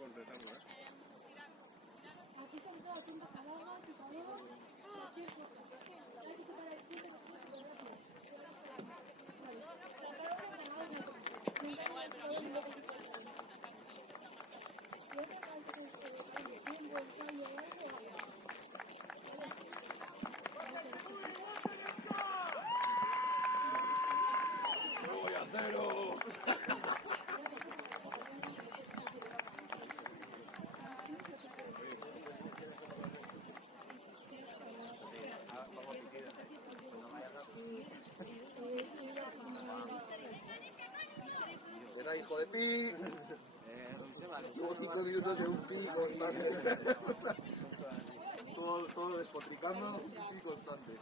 completarlo, ¿eh? Aquí se nos da tiempo a largo, chico, luego, tiempo. Hay que separar el tiempo ¡No voy a cero! Será hijo de pi. Llevo 5 minutos de un pi constante. todo despotricando, un pi constante.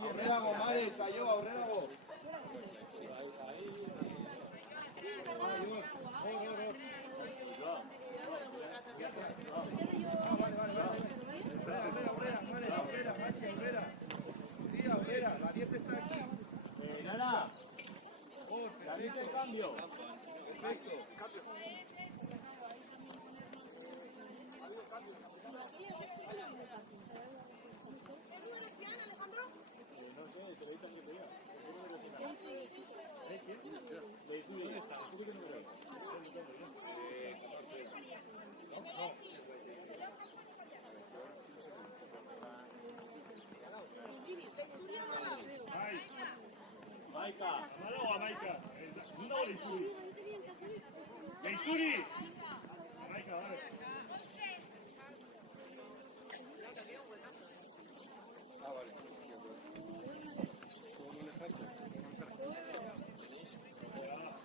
Aurrerago, Mare, cayó, Aurrerago. Aurrera, la 10 está aquí. Nara, la lista de cambio. Perfecto. No sé, te lo he dicho hace días. ¿Dónde está? ¿Tú qué número es? Maika, ¿Nara o a Maika? ¿Nuna o Leitzuri? ¡Leitzuri! Maika, vale. Ah, vale.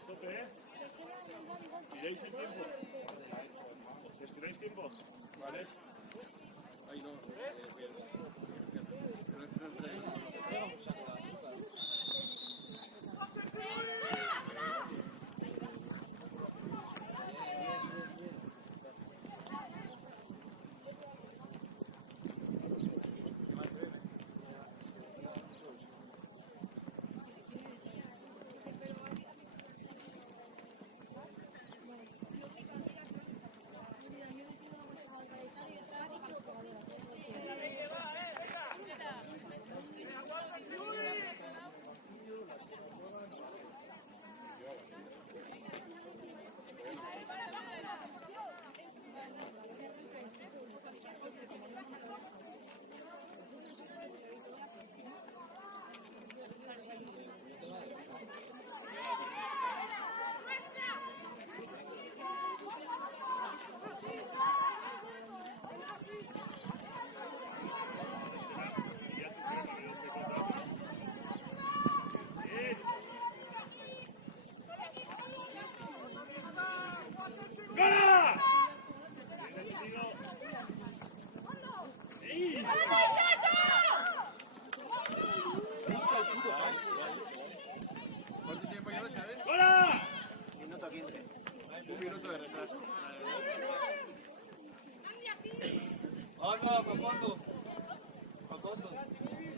Tope, ¿eh? ¿Tiráis el tiempo? ¿Estiráis tiempo? Vale. Ahí no. ¡Gana! ¡Ey! ¿Cuánto tiempo lleva, sabes? ¡Gana! Minuto 15. Un minuto de retraso. ¡Anda, Pacondo! Pacondo.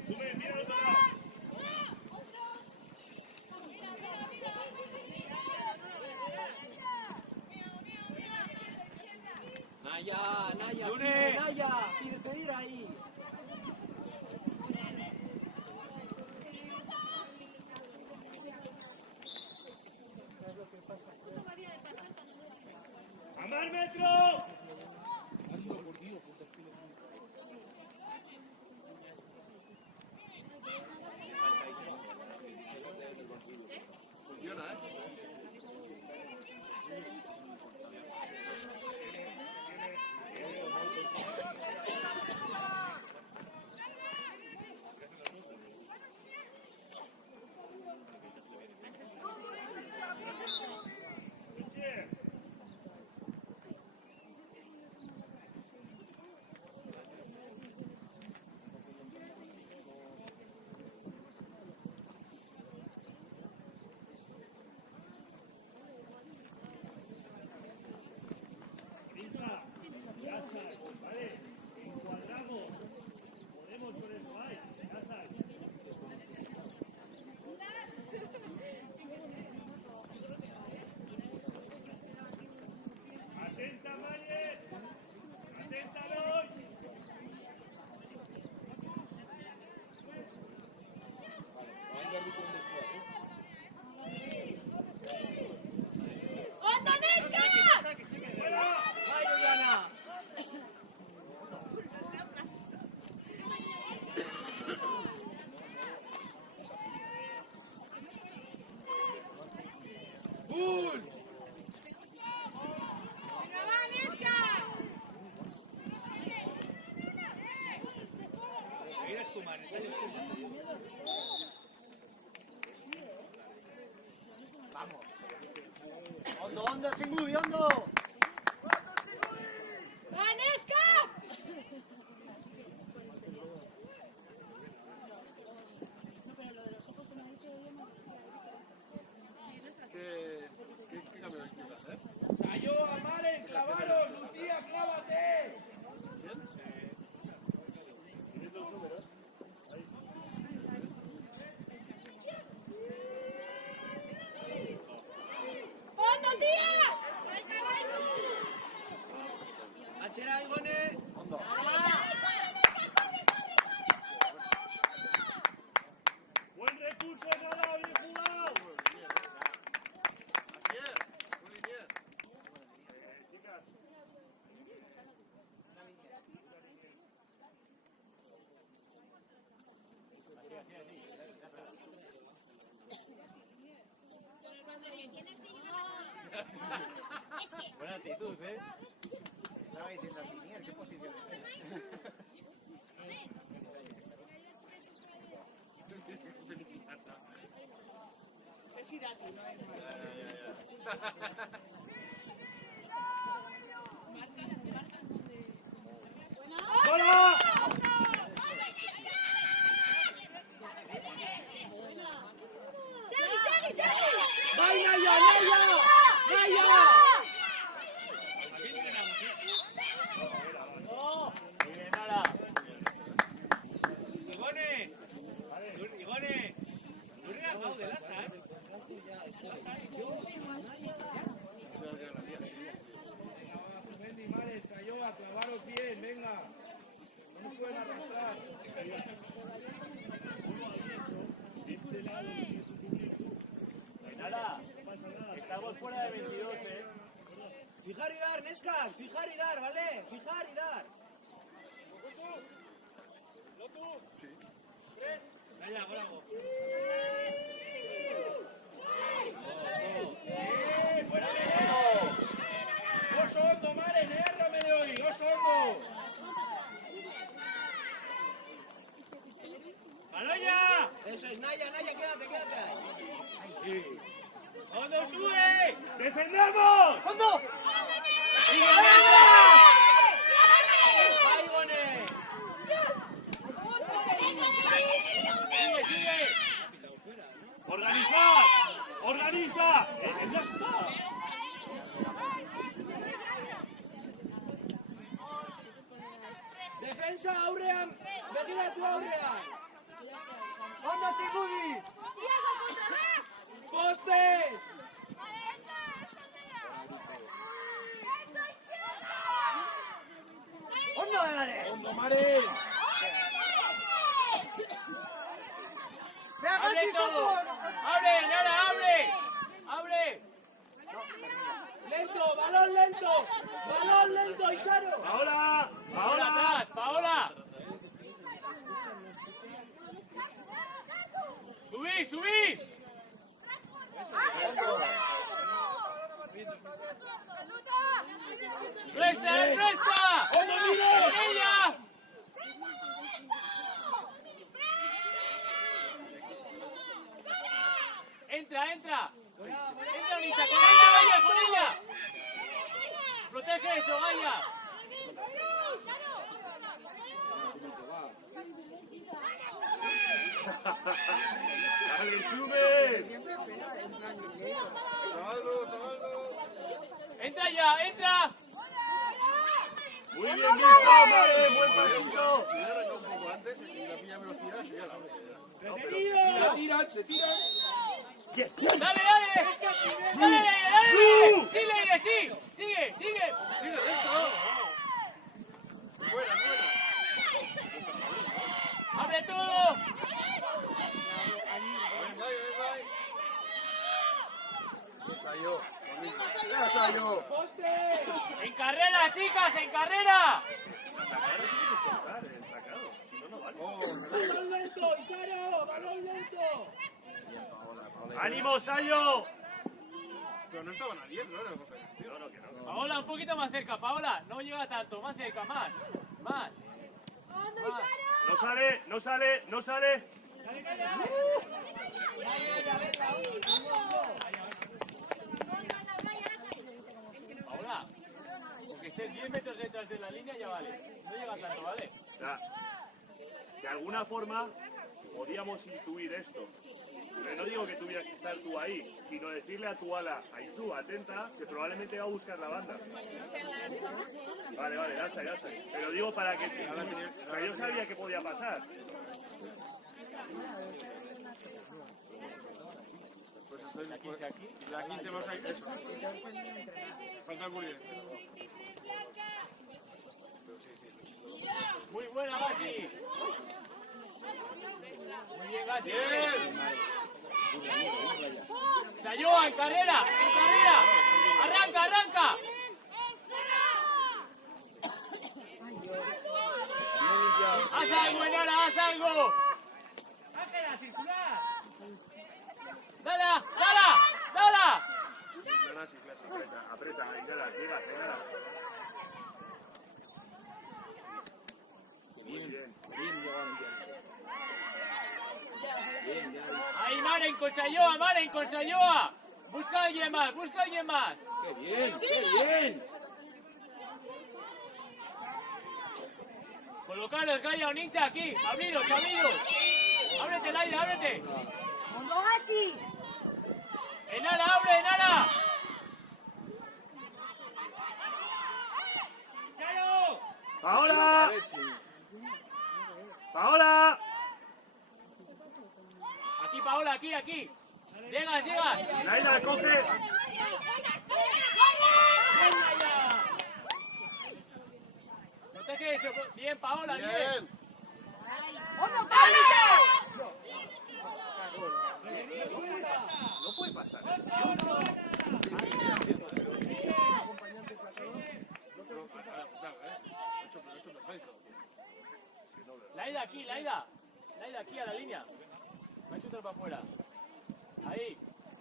Sube, mira el otro lado. Naya, ¡Lune! pide Naya, pedir ahí. ¡Amar metro! Funciona, ¿eh? Venga, va, Nesca. Ondo, ondo, Chingudi, ondo. ¡Va, Nesca! ¿Qué cambio de excusas, eh? Sayo, Amaren, clavaros, Lucía, clávate. ¡Ondo, tías! Atxera, Igone. Ondo. Buen recurso, Nala, bien jugado. Así es. Muy bien. Chicas. Buena actitud, ¿eh? Estaba diciendo a Tinier, ¿qué posición Es Irati, no es. ¡Hola! ¡Segui! ¡Vai, Naya, Naya! ¡Naya! Muy bien, Nala. Igone! Lurrea gaude, lasa, Mendi, Mare, Sayo, a clavaros bien, venga. No nos pueden arrastrar. Nala, estamos fuera de 22, ¿eh? Fijar y dar, Neskak, fijar y dar, ¿vale? Fijar y dar. Venga, bravo. ¡Fuera Menero! ¡Oso hondo, Mare, nérrame de hoy! ¡Oso hondo! ¡Aloya! Eso es, Naya, quédate ahí. ¡Hondo, sube! ¡Defendemos! ¡Ondo! ¡Sigue, Naya! ¡Ahí, Gone! ¡Sigue! ¡Organiza! ¡Organiza! ¡Ya está! Defensa, aurrean! Begiratu aurrean! Ondo, Chingudi. ¡Postes! Ondo, Mare. ¡Hondo, Mare! ¡Abre todo! ¡Abre, Nala, abre! ¡Abre! ¡Lento, balón lento! ¡Balón lento, Isaro! ¡Paola! ¡Paola atrás! ¡Paola! ¡Subí! ¡Resta! ¡Hondo, mire! ¡Con ella! ¡Entra! ¡Entra, Anita! ¡Con ella! ¡Protege eso, Gaya! ¡Dale, sube! ¡Entra ya! ¡Entra! ¡Muy bien visto, madre! ¡Buen pasito! Si hubiera arrancado un poco antes y la pilla velocidad, sería la hostia. ¡Retenido! Se tiran. ¡Dale! ¡Sigue! ¡Sigue dentro! ¡Buena! ¡Abre todo! Sayo. ¡Ya, Sayo! ¡Postes! ¡En carrera, chicas! ¡En carrera! ¡Balón lento, Isaro! ¡Balón lento! ¡Ánimo, Sayo! Pero no estaban a 10, ¿no? No, no, que no. Paola, un poquito más cerca, Paola. No llega tanto, más cerca, más. Más. No sale, no sale, no sale. Paola, porque estés 10 metros detrás de la línea ya vale. No llega tanto, ¿vale? O sea, de alguna forma podíamos intuir esto. Pero no digo que tuvieras que estar tú ahí, sino decirle a tu ala, ahí tú, atenta, que probablemente va a buscar la banda. Vale, vale, ya está, ya está. Pero digo para que... Pero yo sabía que podía pasar. La 15 más ahí, eso. Falta el Muriel. Muy buena, Gasi. Muy bien, Gasi. Sayoa, en carrera, en carrera. Arranca, arranca. Haz algo, Enara, haz algo. Ángela, circular. Dala, dala, dala. Aprieta, Aguilera, llega, Aguilera. Muy bien. Ahí, Maren con Sayoa, Maren con Sayoa. Busca a alguien más, busca a alguien más. ¡Qué bien, qué bien! Colocaros, Gaia o Ninja aquí. Abriros, abriros. Ábrete, Laila, ábrete. Enara, abre, Enara. ¡Paola! ¡Paola! Aquí, Paola, aquí, aquí. Llegas, llegas. Laila, coge. Protege eso. Bien, Paola, bien. Bien. No puede pasar. Laida aquí, Laida. Laida aquí a la línea. Va a chutar para afuera. Ahí.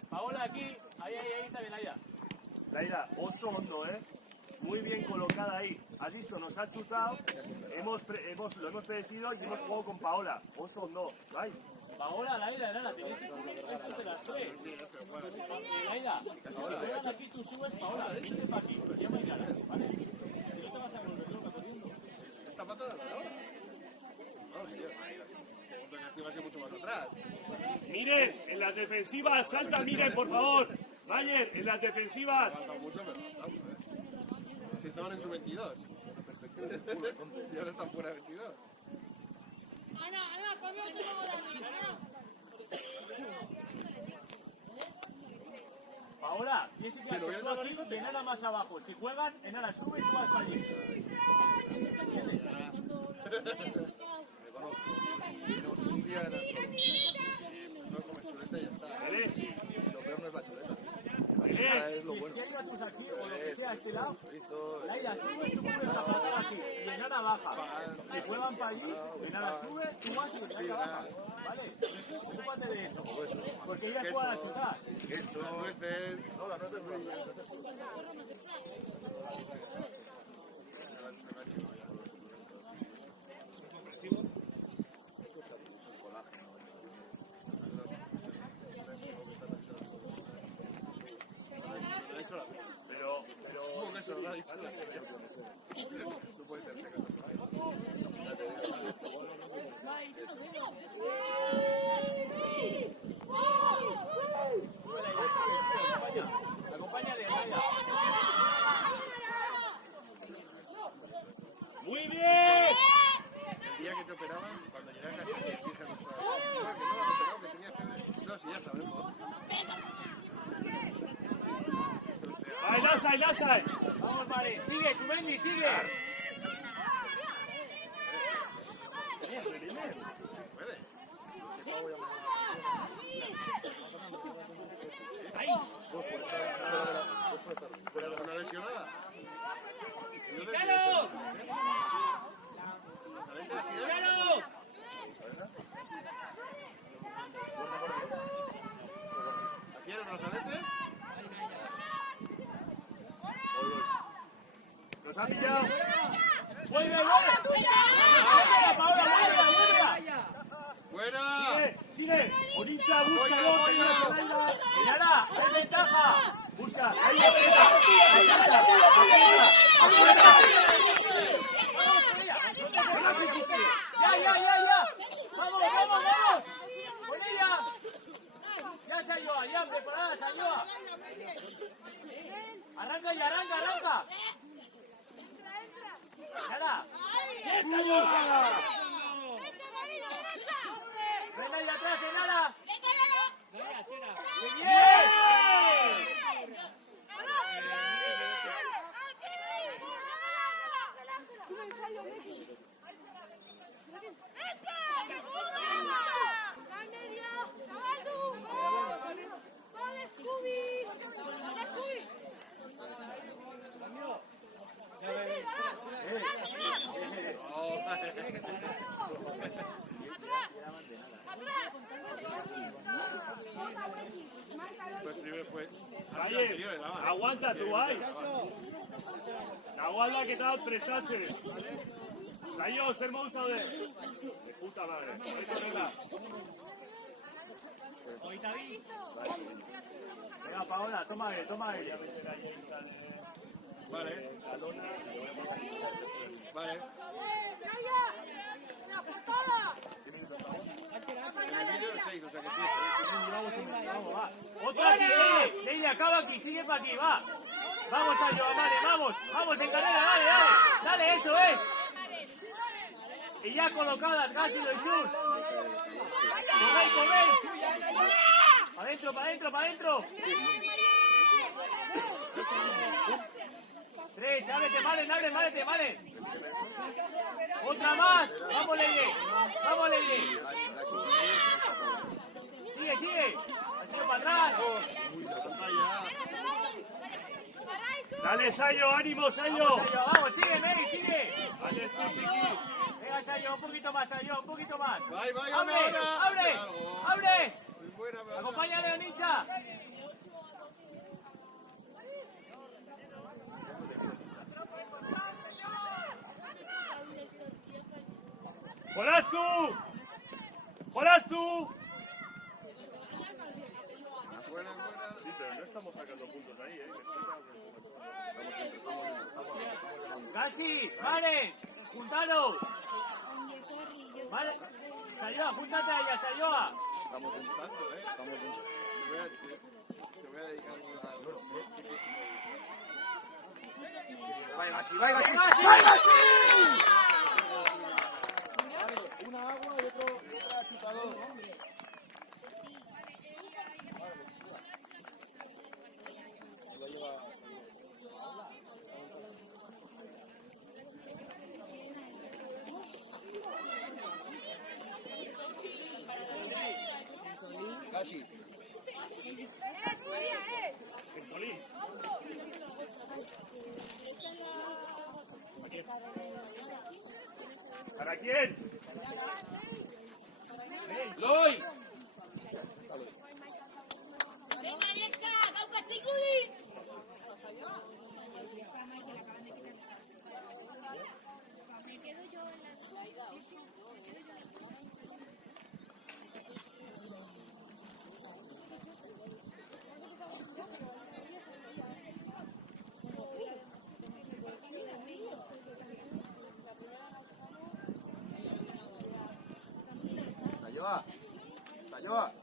Paola aquí. Ahí, ahí, ahí está bien, Laida. Laila, oso hondo, ¿eh? Muy bien colocada ahí. Has visto, nos ha chutado, lo hemos predecido y hemos jugado con Paola. Oso hondo, ¿vale? Paola, Laida, Enara, tenéis que coger esto de las tres. Laida, si juegas aquí tú subes, Paola, vete para aquí. Llama a Enara, ¿vale? Si no te vas a volver loca corriendo. ¿Está patada la hora? No, sí, segundo que activa mucho más atrás. Miren, en las defensivas, salta, miren, por favor. Mayer, en las defensivas. Falta mucho, pero falta, Si estaban en su 22. Y ahora están fuera de 22. Paola, tienes que quedarte tú aquí y Enara más abajo. Si juegan, Enara sube y tú hasta allí. Un día en el sol. No comes chuleta y ya está. Lo peor no es la chuleta. Si Es lo bueno. hay gatos aquí o lo que sea a este lado, Chorizo, Laila sube, tú pones la patada aquí y Enara baja. Si juegan para allí, Enara sube, tú vas y Enara baja. ¿Vale? Ocúpate de eso. Porque ella juega a chutar. Esto, nueces. no, la nuez es bella. Pero, ¿Cómo que eso lo ha dicho? No puede ser seca. Acompaña de Laila. muy bien. El día que te operaban, cuando llegas a casa, empiezan a mostrar. No, que no lo has operado, que tenía fiebre. No, sí, ya sabemos. Ahí, Lasa. Vamos, vale. Sigue, Sumendi, sigue. Puede. Fuera de una lesionada. ¡Giselo! ¿Así era Rosalete? Nos ha pillado. ¡Vuelve, vuelve! ¡Vuelve, Paola, vuelve! ¡Fuera! Sigue. Onitza, búscalo. ¡Mirala! ¡Hay ventaja! Busca. ¡Ya, ya! ¡Vamos, vamos, vamos! ¡Con ella! ¡Ya, Sayoa! ¡Ya, preparada, Sayoa! ¡Arranca y arranca! ¡Mirala! ¡Yes, Sayoa! ¡Ven ahí atrás, Enara! ¡Bien! Pues primero fue. Ahí, aguanta tú, ahí. La guarda que te ha dado 3 Sánchez. Sayo, ser monstruo de puta madre. Venga, Paola, toma él. Vale. Vale. Otra aquí, Leila, acaba aquí, sigue para aquí, va. Vamos, Sayo, dale, vamos en carrera, dale, eso es. Y ya colocada, casi lo Jesús. Coméis. Pa' dentro. 3, ábrete, vale. Otra más. Vamos, Leile. Sigue. Ha sido para atrás. Dale, Sayo, ánimo, Sayo. Vamos, sigue. Dale, Chiqui. Venga, Sayo, un poquito más. ¡Abre! Acompáñale, Onitza. ¡Jolas tú! Sí, pero no estamos sacando puntos ahí, Casi, vale, juntaros. Vale, Sayoa, júntate a ella, Sayoa. Estamos pensando, Estamos pensando. Te voy a dedicar Una agua y otro chupador. Casi. ¿Para quién? ¡Loy! Sayoa.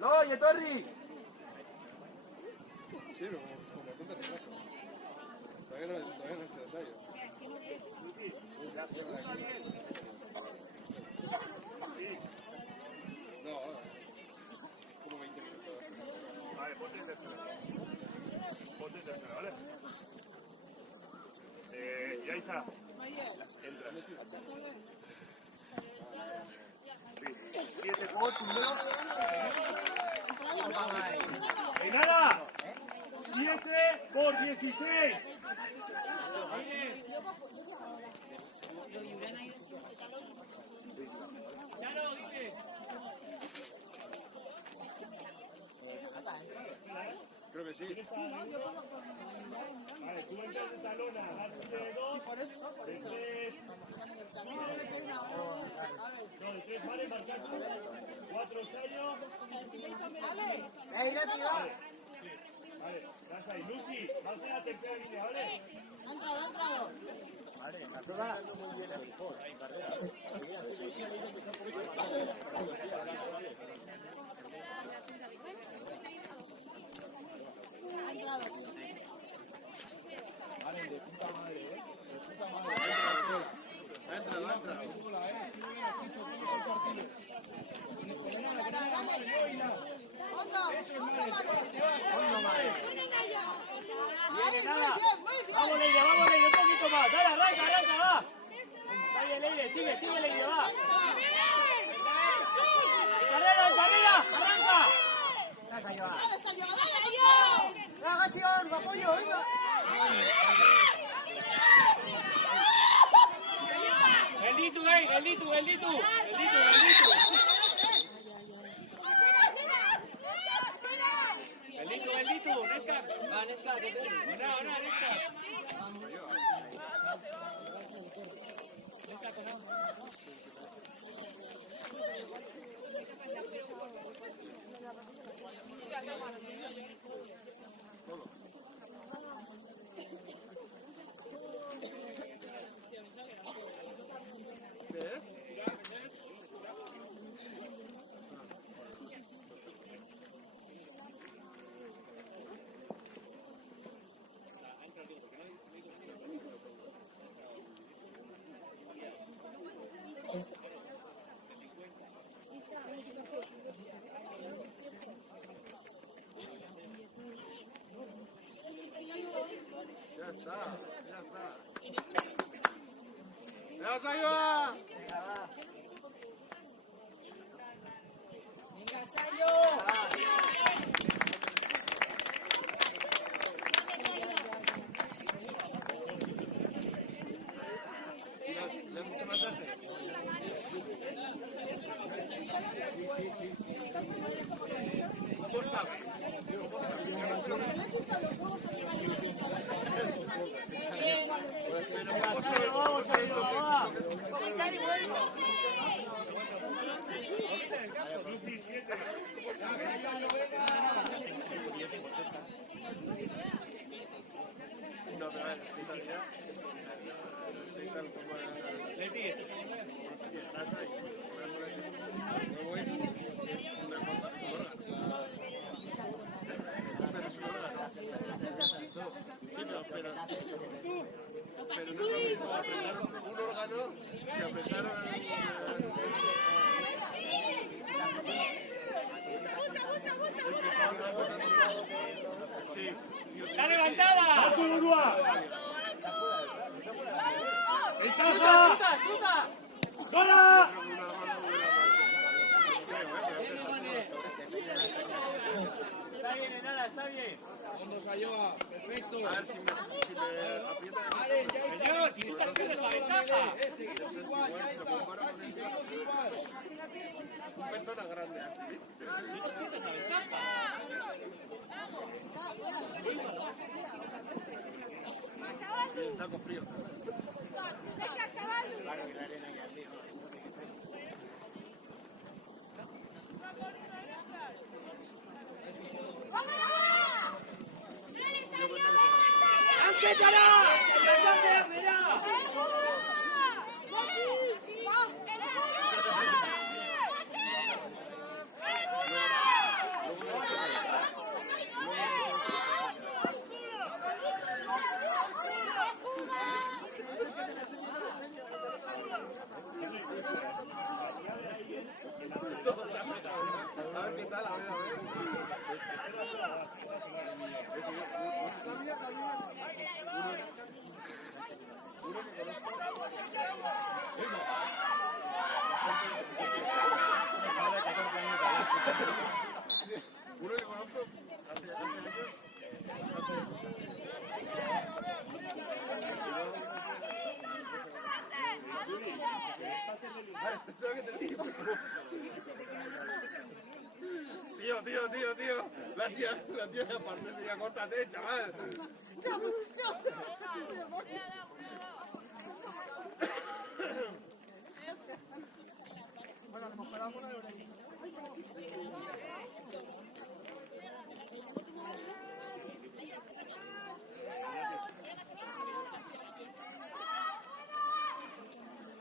¡Loy, Torri! Sí, pero como apuntas en casa. Todavía no he hecho ensayo. No, 7 por tu número. Y nada, 7 por 16. Creo que sí. Vale, tú entras en talona, das de 2, de 3. No, de 3 vale, marcar 4 ensayos. Vale, vas ahí. Lucy, vas a la tercera línea, ¿vale? Vale, la prueba muy bien el mejor. Vamos, Leire, un poquito más. Dale, arranca, va. Dale, Leire, sigue, Leire, va. Carrera, arranca. El Ditu. Neska. Ona, Neska. ¡Ya Sayo! Un órgano que apretaron. ¡Está levantada! ¡Chuta! ¡Dora! Está bien, nada, está bien. Vamos, Ayoa, perfecto. A ver si me aprieta. Vale, ya está. Señor, si esta es la ventaja. Seguimos igual, ya está. Casi seguimos igual. Un persona grande así. Y el saco frío. Claro, que la arena ya es lejos. A ver qué tal, a ver. Uno que conozco. Tío. La tía de aparte se ya córtate, chaval.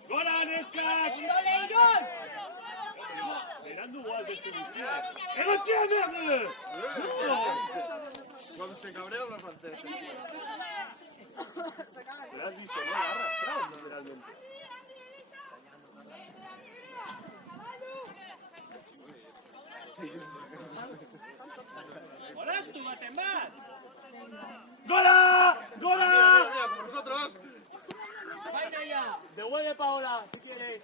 Gola, Neskak! Mirando igual de este vestido. ¡El Cuando se cabrea los franceses. ¿Lo has visto, no? La ha arrastrado literalmente. ¡Gola! ¡Gola! Como nosotros. Vaina ya. Devuelve Paola, si quieres.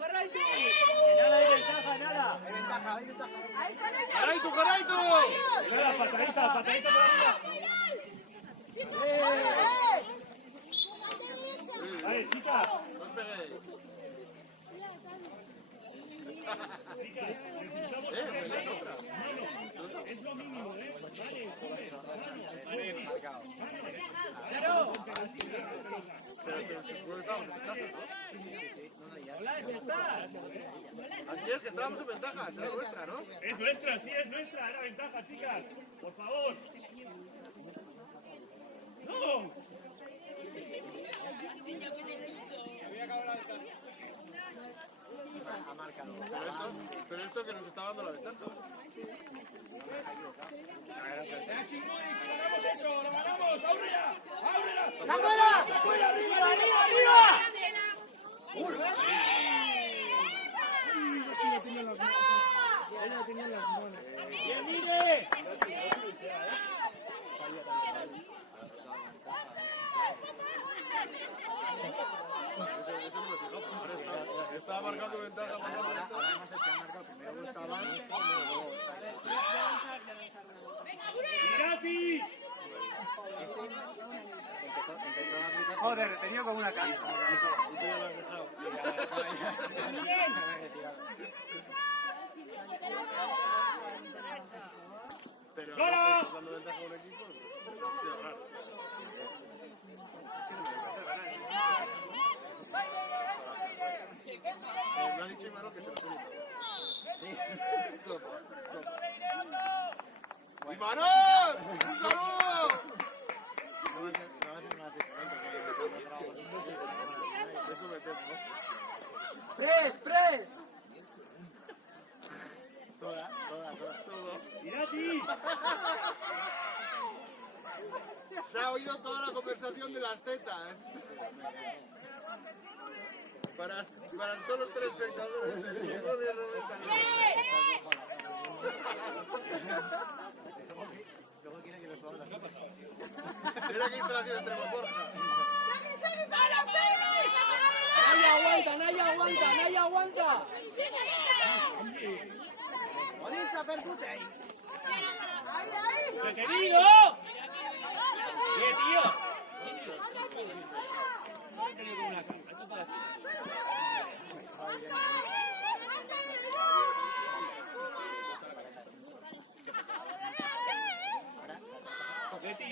Jarraitu. Nada hay ventaja, nada. Hay ventaja. ¡Jaraitu! Gola, patadita por arriba. Vale, chicas. No os peguéis. Chicas, necesitamos otra. Es lo mínimo, ¿eh? Así es que estábamos en ventaja, es nuestra, ¿no? Es nuestra, sí, es nuestra. Era ventaja, chicas. Por favor. ¡No! Pero esto que nos está dando la ventaja. ¡Bien, mire! Estaba marcando ventaja. Ahora además es que ha marcado primero buscaban y luego ¡Gratis! empezó a gritar. Joder, retenido como una casa. Y tú ya lo has dejado. Pero ¡Gola! estás dando ventaja a un equipo. Sí, es raro. Me ha dicho Imano que se lo tiene. ¡Imanol! ¡Un saludo! No va a ser más diferente. Eso me temo, ¿no? ¡Prest! Toda. ¡Irati! Se ha oído toda la conversación de las tetas. Para todos los telespectadores del siglo de 90. Luego quiere que lo suban las copas. Mira qué instalación tenemos, Borja. ¡Nadie aguanta! ¡Odinza, percute ahí! ¡Detenido! ¡Bien, tío! Leti,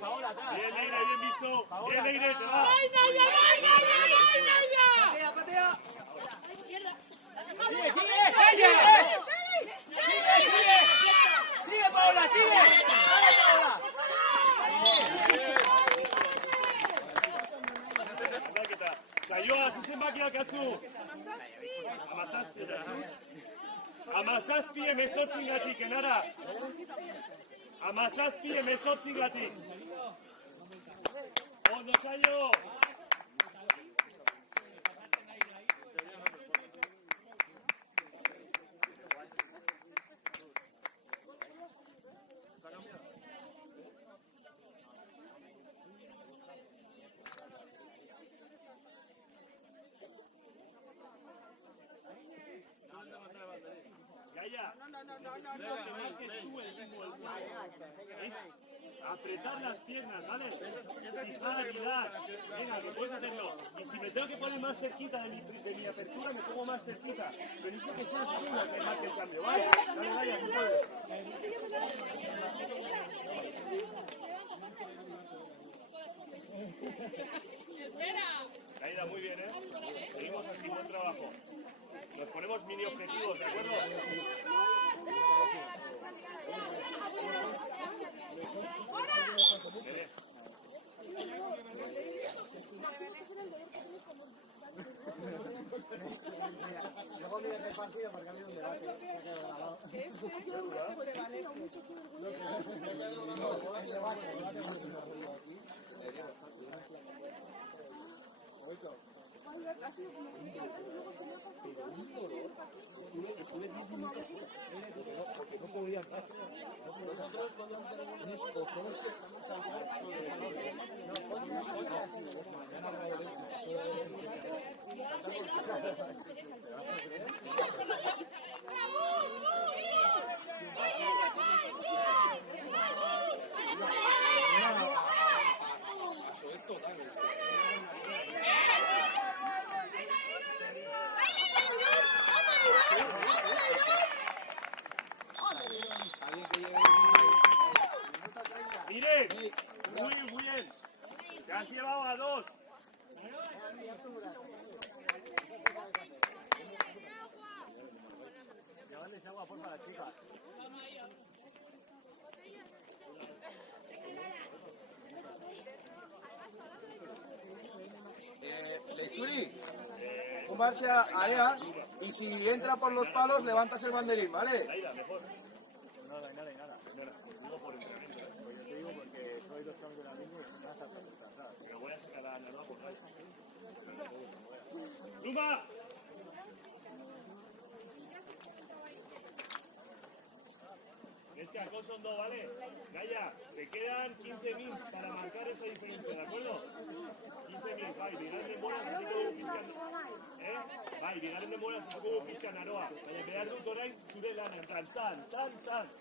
Paola atrás. Bien, Leire, bien visto. Bien, Leire, te va. ¡Patea! ¡Sigue! ¡Sigue, Paola, sigue! ¡Dale, Paola! Aioa, zuzenbakiak atzu. Amazazpi emezortzigatik, enara. Amazazpi emezortzigatik. Ondo zaio. Gaia, es apretar las piernas, ¿vale? Fijar, ayudar. Venga, que puedes hacerlo. Y si me tengo que poner más cerquita de mi apertura, me pongo más cerquita. Pero necesito que seas tú la que marque el cambio, ¿vale? Dale, Gaia, tú puedes. Gaia, muy bien, ¿eh? Seguimos así, buen trabajo. Nos ponemos mini objetivos, ¿de acuerdo? Luego miras el partido porque ha habido un debate. Estuve 10 minutos porque no podía hablar. Nosotros Miren, muy bien. Te has llevado a 2. Llevarles agua por para las chicas. Leisuri, tú marcha área y si entra por los palos levantas el banderín, ¿vale? Aida, mejor. Nada. Digo por el camino. Pues yo te digo porque soy dos tramos de la misma y vas a estar, ¿sabes? Me voy a sacar a la nueva por ahí. ¡Luma! Es que a son 2, ¿vale? Gaia, te quedan 15 mils para marcar esa diferencia, ¿de acuerdo? 15 mils, bai, bigarren bola, zatuko pizkan, bai, bigarren bola, zatuko pizkan aroa. Baina behar dut orain zure lanan, tan,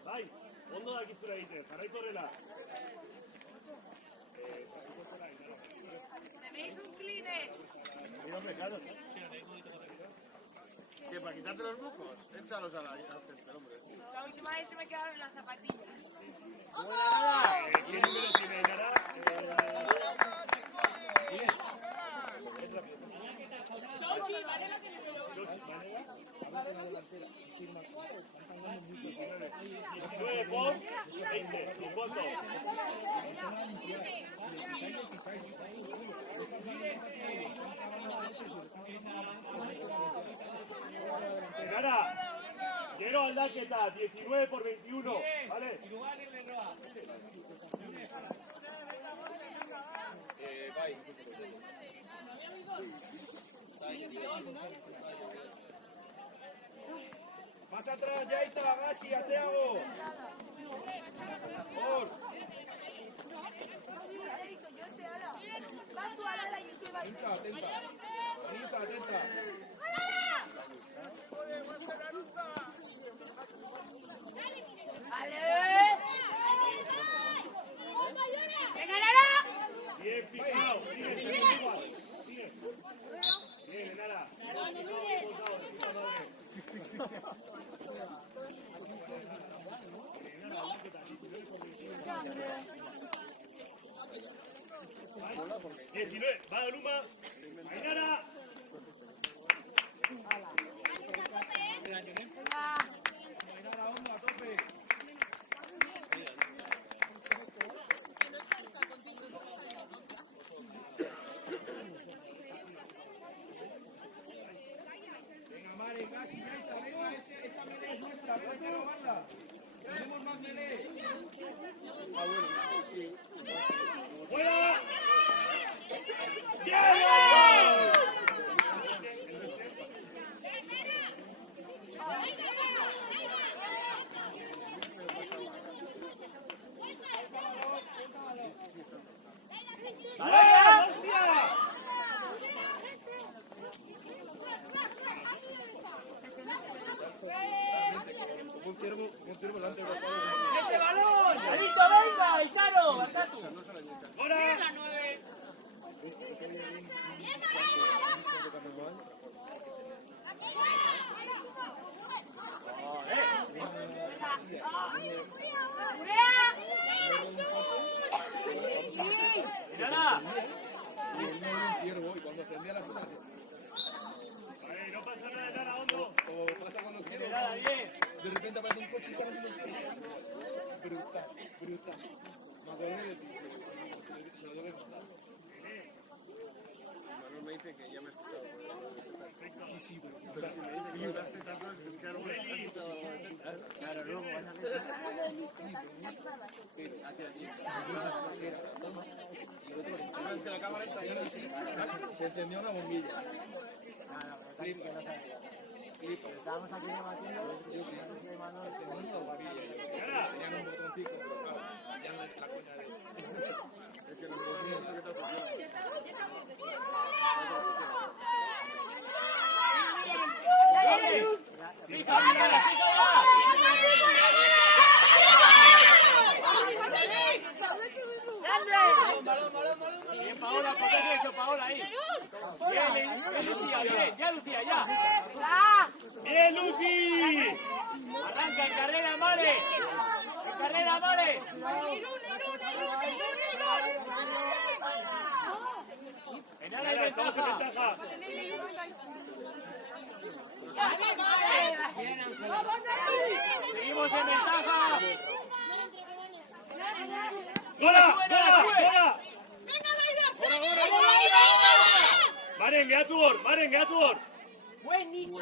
bai, ondo dakizura egiten, jarraitu horrela. ¿Tenéis un Kleenex? Digo pesados. ¿Qué, para quitarte los mocos? Échalos a la césped, hombre. La última vez se me quedaron las zapatillas. ¿Qué número tiene Nara? Chochi, ¿vale la que me quedó? Chochi, ¿vale? 19 por 20, tu voto. Nara, quiero aldaketa, 19 por 21, ¿vale? Bai. Más atrás, Yaita, Gassi, Ateago. Por. Vas tú a la y se va. Anita, atenta. Anita, atenta. ¡Venga, Lara! Bien fijado, sigue. Bien, Nara. Va de Luma. Ainara. Ainara, hondo, a tope. Tenemos más melee. ¡Fuera! ¡Bien! Confirmo delante de los palos. ¡Ese balón! ¡Alito, venga! ¡Isaro! ¡Barcatu! ¡Fuera! ¡Mírala! Y cuando prendía la puta. Vale, no pasa nada, nada, hondo. Como pasa con los ciervos. ¡Mírala, bien! De repente aparece un coche y para haciendo el ciervo. Brutal. Me acordé de ti. Se lo debe contar. Manuel me dice que ya me he escuchado. Sí, pero Si me dice que me das tanto, es que algo me he escuchado. Claro, luego vas a sabes que la cámara está llena de se encendió una bombilla. Estábamos aquí debatiendo. Tenían una varilla. Tenían un botoncito. Ya no es la coña de. Es que los dos minutos que te has Bien, Paola, ¿por qué has hecho, Paola, ahí? Bien, Lucía, bien, ya, Lucía, ya. ¡Bien, Lucy! Arranca en carrera, Mare. En carrera, Mare. En área Mira, de estamos en ventaja. ventaja. Seguimos en ventaja. ¡Gola! ¡Gola! ¡Maren, Geatuor! Buenísimo.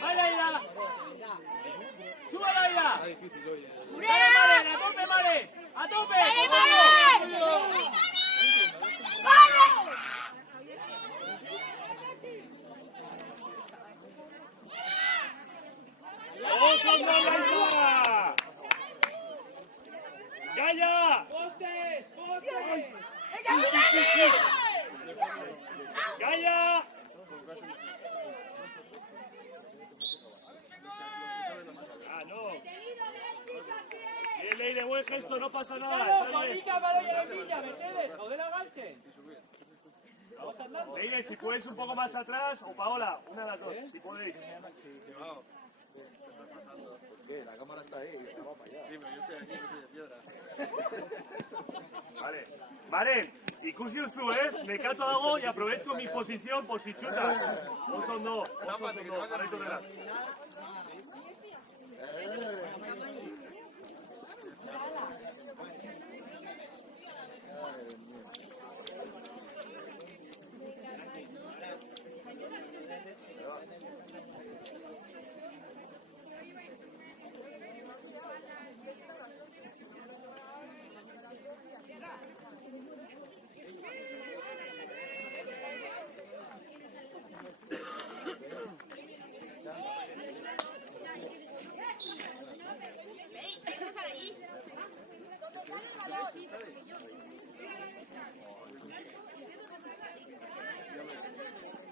¡Vale, Aida! ¡Sube, Aida! Está difícil, oye. ¡Dale, Mare! ¡A tope, Mare! ¡A tope! ¡Vamos a Gaia! ¡Gaia! ¡Postes! ¡Sí! ¡Gaia! ¡Ah, no! Bien, Leire, buen gesto, no pasa nada. está bien. Mercedes! ¡Joder, agante! Leire, si puedes un poco más atrás, o Paola, una de las dos, si podéis. ¿Por qué? La cámara está ahí. Ya va para allá. Sí, pero yo estoy aquí, yo soy de piedra. Vale. Maren, ikusi duzu, nekatu dago, y aprovecho mi posición positxuta. Oso ondo, jarraitu dela.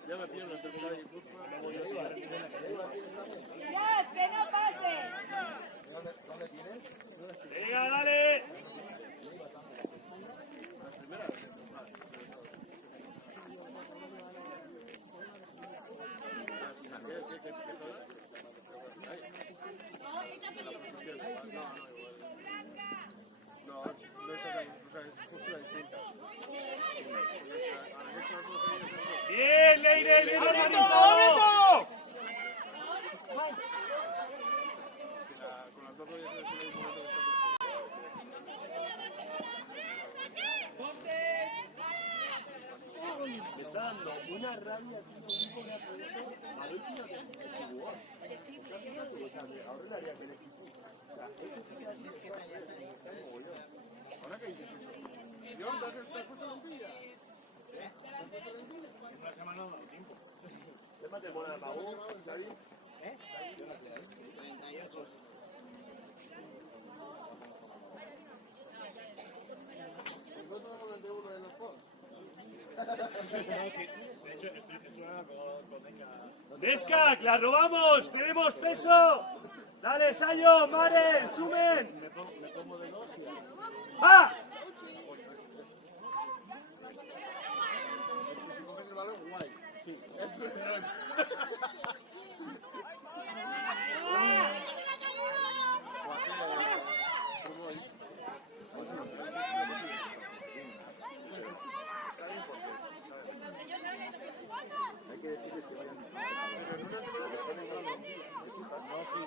Ya me pierdo entre Bilbao y Guipúzcoa. ¡Ya, que no pase! ¿Dónde tienes? Venga, dale. No, no estás ahí, o sea, es justo la distinta. Bien, Leire, bien ¡Abre organizado. todo, abre todo! Con las dos rodillas en el mismo momento que está Me está dando una rabia, tío, un poco de apoyo. A ver si no te jugó. Ahora le haría que el equipo. ¿Ahora qué dices? ¿Yo? ¿Te has puesto lentillas? Una semana no da tiempo. Llévate buena de pagó, David. ¿Eh? 38. ¿No te lo de uno de los posts? De hecho, estoy hablando con Deca. ¡Descac! ¡La robamos! ¡Tenemos peso! ¡Dale, Sayo! ¡Maren! ¡Sumen! Me pongo de dos y ¡Va! Si coges el balón, guay. sí. Hay que decirles que vayan. No, sí,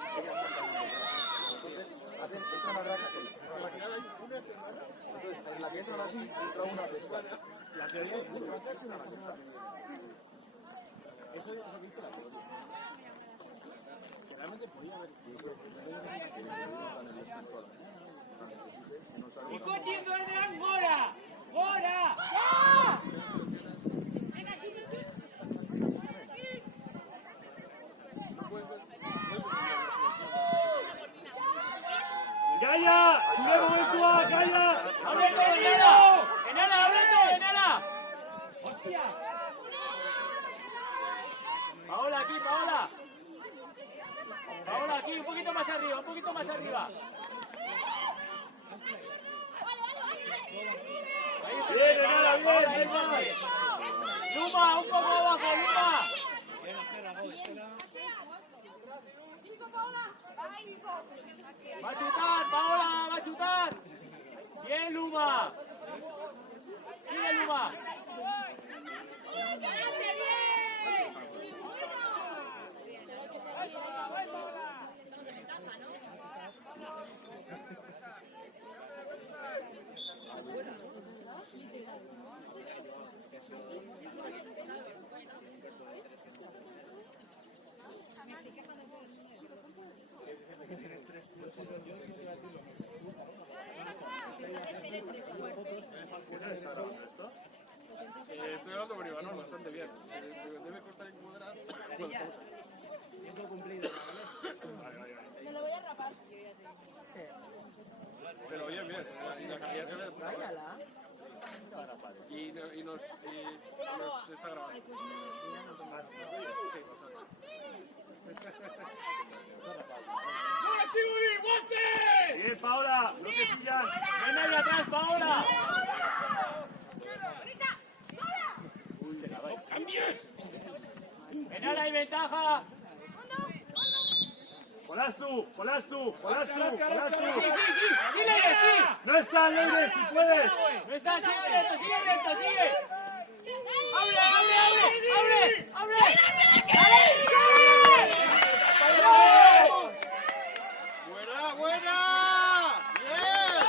entonces, entran a raza. Una semana. Entonces, en la que entran así, entra una después. La que viene, eso dice la pelota. Realmente podía haber. ¡Y continuo de Angora! ¡Gora! ¡Gaia! ¡Sube momentua! ¡Gaia! ¡Ábrete, Enara! ¡Enara, ábrete, Enara! ¡Hostia! Paola, aquí, Paola. Paola, aquí, un poquito más arriba, un poquito más arriba. Ahí está. ¡Bien, Enara, bien! ¡Ahí va! Luma, un poco abajo, Luma. Va a chutar, Paola, va a chutar. Bien, Luma. Sigue, Luma. Estoy hablando con Iván bastante bien. Debe costar incomodar. Tiempo cumplido. Me lo voy a rapar. Pero bien, bien. La calidad se ve de puta madre. Y nos está grabando. ¡Bien, Paola! ¡No te pillan! ¡Ven ahí atrás, Paola! ¡Enara, hay ventaja! ¡Polás tú! ¡Polás tú! ¡Polás tú! Oscar, ¡Polás Oscar, tú! sí, ¡Sí, Leire, sí! ¡No está, Leire, si puedes! ¡No está, sigue lento, sigue lento, sigue! ¡Abre, abre, abre! ¡Abre, abre! ¡Buena, buena! ¡Bien!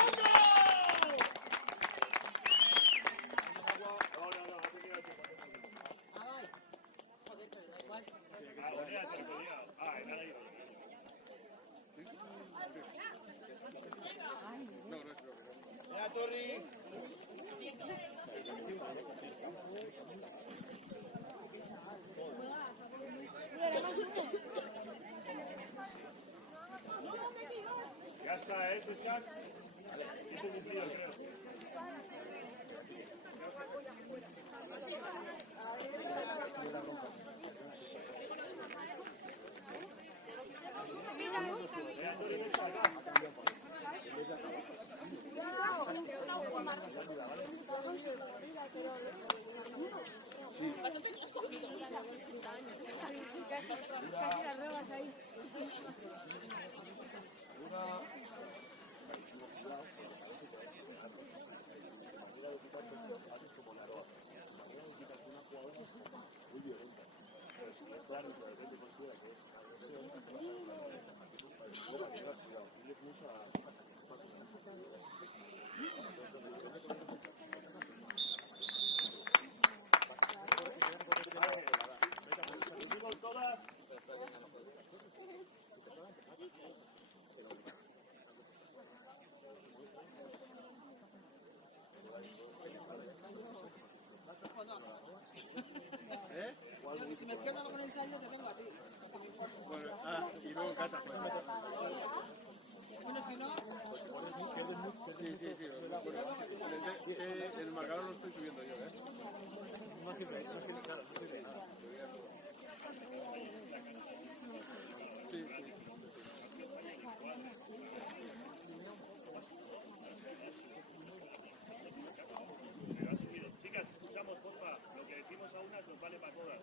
Ya, Torri. Ya está, ¿eh? Descac. Siete cumplidos, creo. Subimos todas. Yo, si me pierdo con un ensayo, te tengo a ti. Que me importa. Bueno, y luego en casa, pues. Bueno, si no, Sí. Bueno, el marcador lo estoy subiendo yo, ¿eh? No sirve, claro, no sirve nada. Sí. Pero has subido. Chicas, escuchamos, porfa. Lo que decimos a unas nos vale para todas.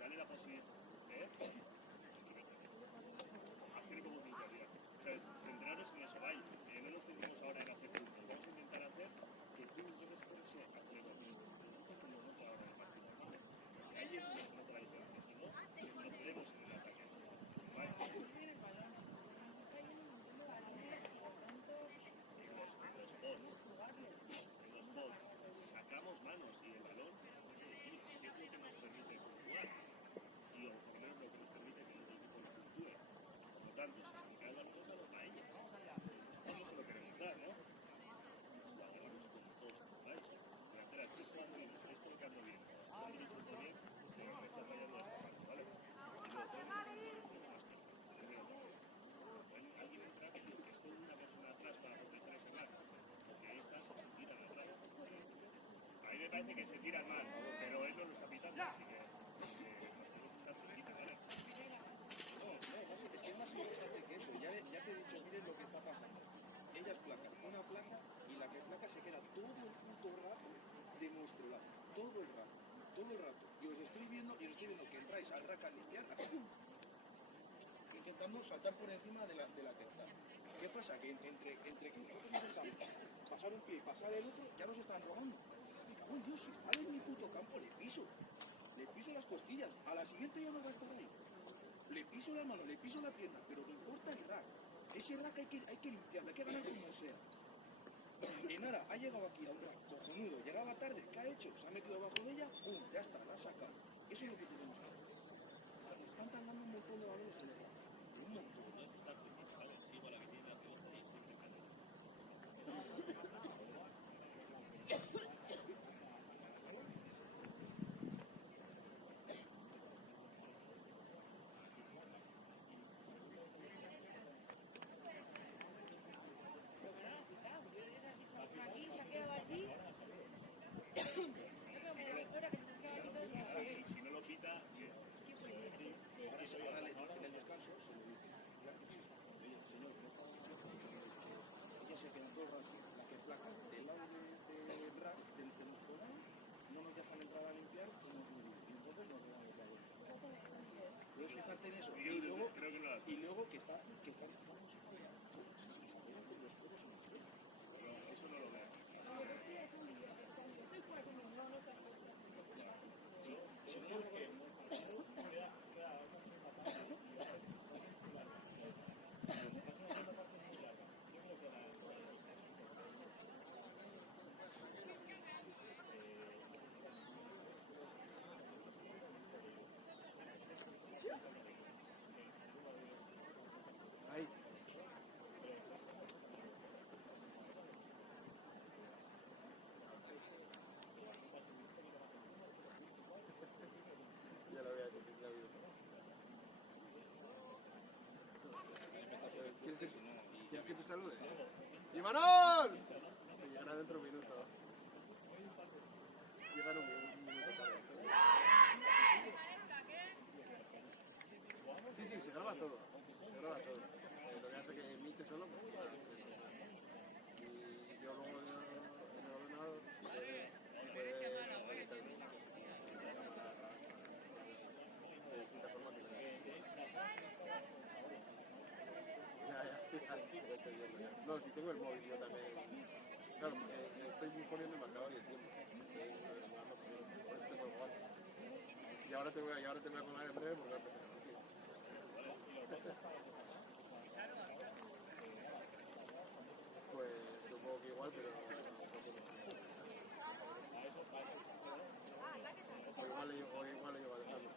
Dale la posibilidad. Hacer como puntualidad. O sea, centraros en eso, vaya. No nos centremos ahora en hacer puntos. Vamos a intentar hacer que tú intentes ponerse a hacer el punto. Como no te ahora en partido. Ahí es donde se nota la diferencia. Si no, no podemos en el ataque. Vale. Los bots. Sacamos manos y el balón es lo que nos permite jugar y obtener lo que nos permite que el equipo fluctúe. Por lo tanto, si se me cae la pelota, lo da ella. Nosotros no se lo queremos dar, ¿no? Lo agarramos con todo, ¿vale? Delantera chicha, y nos estáis colocando bien. Cuando lo punto bien, se me está fallando esta parte, ¿vale? Y luego todo más tiempo. Alguien entra y que esté una persona atrás para proteger ese marco. Porque estas se tiran atrás. A mí me parece que se tiran mal, pero él no lo está pitando, así que nos tenemos que estar cerquita, ¿vale? no, es que es más interesante que eso. Ya te he dicho, miren lo que está pasando. Ellas placan una placa y la que placa se queda todo el puto rato de nuestro lado. Todo el rato. Y os estoy viendo que entráis al rack a limpiar, intentando saltar por encima de la que está. ¿Qué pasa? Que entre que nosotros intentamos pasar un pie y pasar el otro, ya nos están robando. Oh, Dios, si está en mi puto campo, le piso las costillas. A la siguiente ya no va a estar ahí. Le piso la mano, le piso la pierna, pero no importa el rack. Ese rack hay que limpiarlo, hay que ganar como sea. Enara ha llegado aquí a un rack cojonudo, llegaba tarde, ¿qué ha hecho? Se ha metido abajo de ella, ¡pum! Ya está, la ha sacado. Eso es lo que tenemos que hacer. Nos están tardando un montón de balones en el rack. Un montón. Y si no lo quita, Ahora en el descanso se lo dice. Oye, señor, no está ella se queda todo el rato, la que placa del lado del rack, de nuestro lado, no nos dejan entrar a limpiar y entonces nos quedamos los balones. Puedes fijarte en eso. Y luego que estamos sin saber que los juegos en el suelo. eso no lo veo. Seguro que Ahí. Ya lo había dicho, ya lo había dicho. ¿Quieres que te salude? ¡Imanol! Llegará dentro de un minuto. Llegará un minuto tarde. Sí, se graba todo. Se graba todo. Lo que hace que No, si tengo el móvil yo también. Claro, estoy poniendo el marcador y el tiempo. Por eso tengo el jugar. Y ahora te voy a colgar en breve porque voy a empezar a partir. Pues supongo que igual, pero o igual le llevo a dejarlo.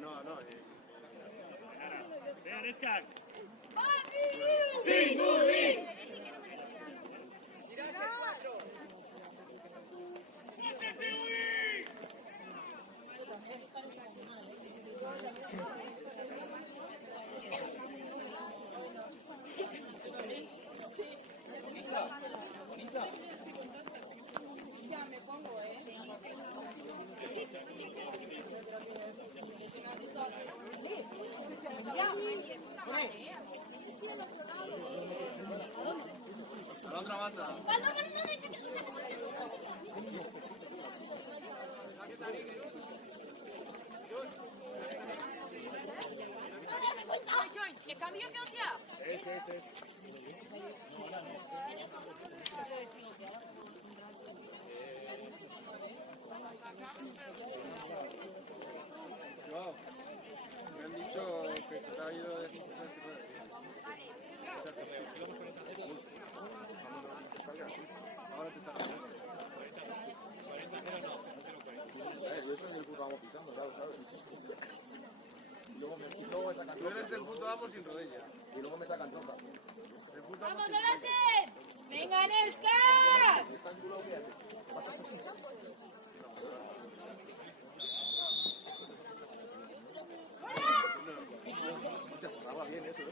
No, no. Vean, Escar. ¡Sí, Muri! Ya me pongo, a la otra banda. ¿Qué cambio que hacía? Wow. Me han dicho que se ha ido de 59. Ahora te está yo soy el puto amo pisando, ¿sabes? Y luego me sacan Tú eres el puto amo sin rodilla. y luego me sacan tropa. El puto amo ¡Vamos, sin rodilla. Norachen! ¡Venga, Nesca! Está en culo, fíjate. Pasas así. Se jugaba bien eso,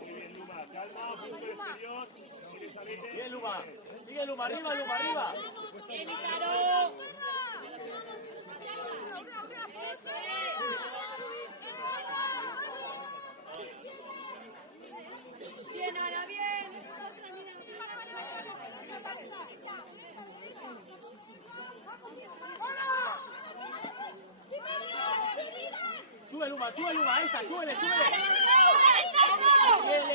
Muy bien, Luma. Calma, punto exterior. Bien, Luma. Sigue, Luma, arriba, Luma, arriba. ¡Elisaro! Bien, Ana, bien. Sube, Luma, ahí está, súbele. Bien,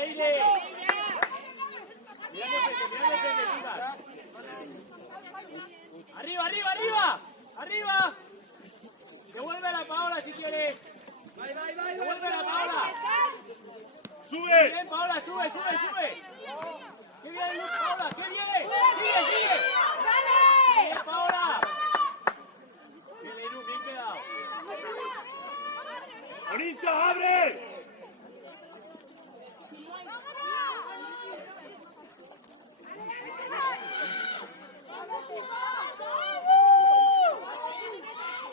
Arriba. Que vuelve la Paola si quieres. Que vuelve la Paola. ¡Sube! Bien, Paola, sube. ¡Qué bien, Paola! ¡Qué bien! ¡Sigue! ¡Dale! ¡Bien, Paola! Bien, Lu, bien quedado. ¡Bonita, abre!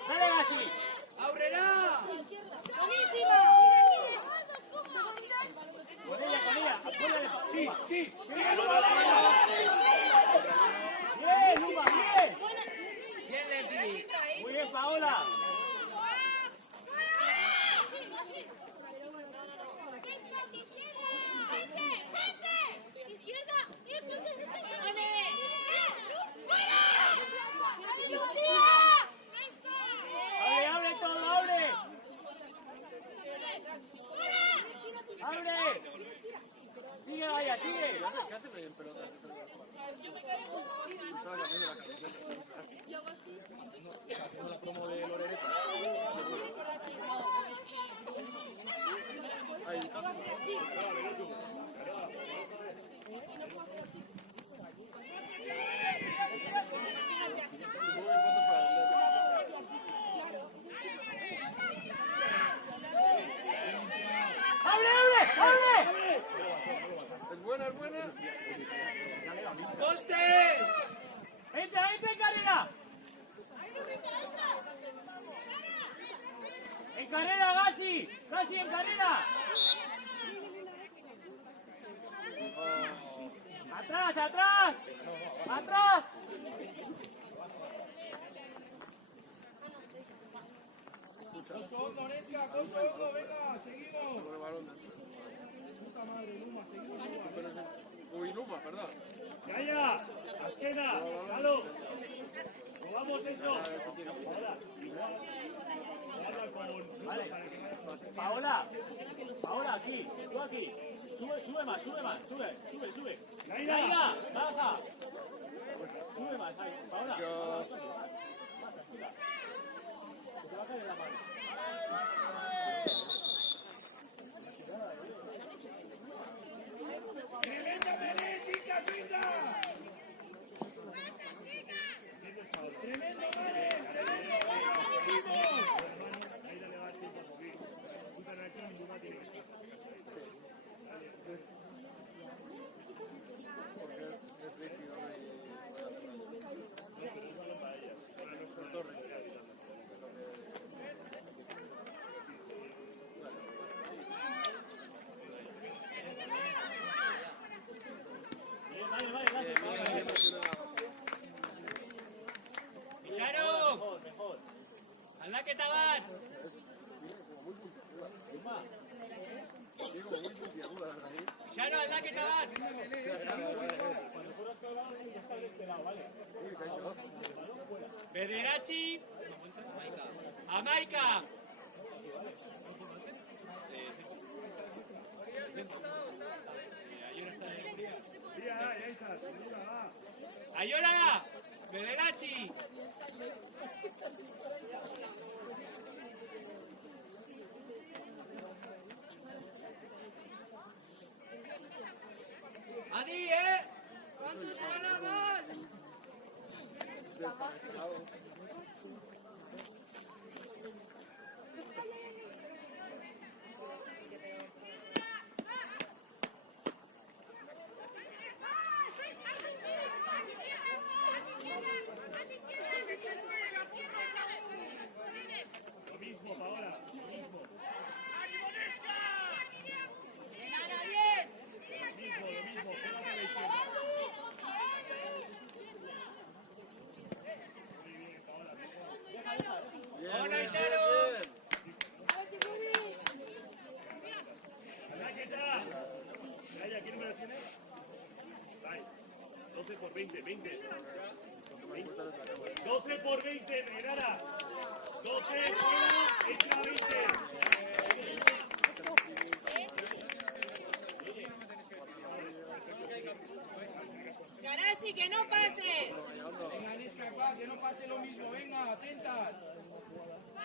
¡Dale, Gasly! ¡Ábrela! Con ella. Apóyale. Sí. ¡Bien, Luma! ¡Bien, Leti! Muy bien, Paola. ¡Abre todo, abre! ¡Abre! ¡Sigue, vaya, sigue! ¿Qué hace en pelota? Haciendo la promo de Lorereta. Ahí. ¡Abre! Es buena. ¡Postes! ¡Entra, carrera! ¡En carrera, Gachi! ¡Gachi, en carrera! ¡Atrás, atrás! ¡Atrás! Coso, Moresca, coso, venga, seguimos. Con el balón. Puta madre, Luma, seguimos. Uy, Luma, perdón. ¡Calla! ¡Asquena! ¡Halo! ¡Jugamos eso! Ahora, Vale. Paola, Paola, aquí, tú aquí. Sube más, sube. ¡Naira! Baja. Sube más, ahí. Paola. Tranquila. Se te va a caer la mano. ¡Tremenda Belén, chicas, venga! ¡Tremendo Belén! Naira le va a dar tiempo a subir. Un penalti, ninguna tiene que ser. Mejor. Aldaketa bat! Xano, aldaketa bat! Bederatzi! Amaika! Aiora! Bederatzi! ¡Adi, ¿Cuántos ganamos? Lo mismo, Paola. Lo mismo. ¡Gana bien! Lo mismo. Pégate a la izquierda. Muy bien, Paola. ¡Hola, Xano! ¡Aldaketa! Naya, ¿qué número tienes? Ahí. 12 por 20, 20. 12 por 20, Renara. 12 fuera, extra 20. Garasi, que no pase. Venga, Nisca, va, que no pase lo mismo, venga, atentas.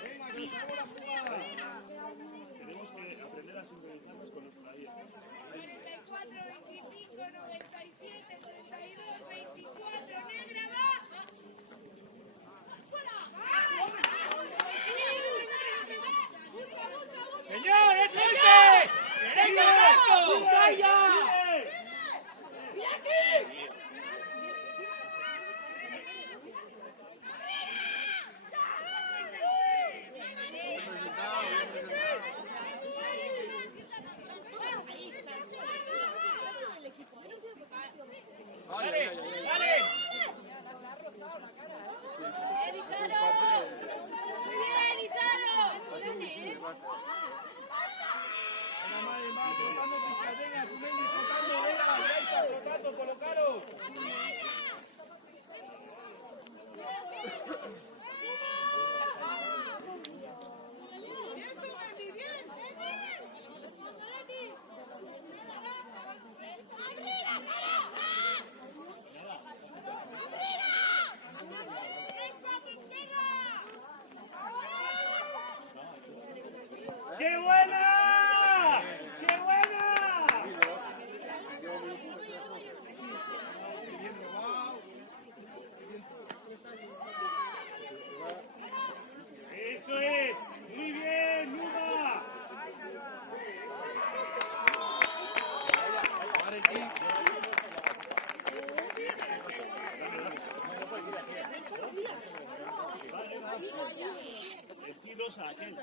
Venga, que nos hago la jugada. Tenemos que aprender a sincronizarnos con nuestra dieta. 94, 25, 97, 32, 24, negra, va. ¡Señor, es este! ¡Derecho al marco! ¡Dale! ¡Dale! ¡Erizaro! ¡Muy bien, Erizaro! Venga, madre, va, trotando piscas, venga, Zumendi, trotando, venga, ya está, trotando, colocaros. ¡Qué buena! ¡Qué buena! ¡Eso es! ¡Muy bien, Luma! El kilosa, aquel.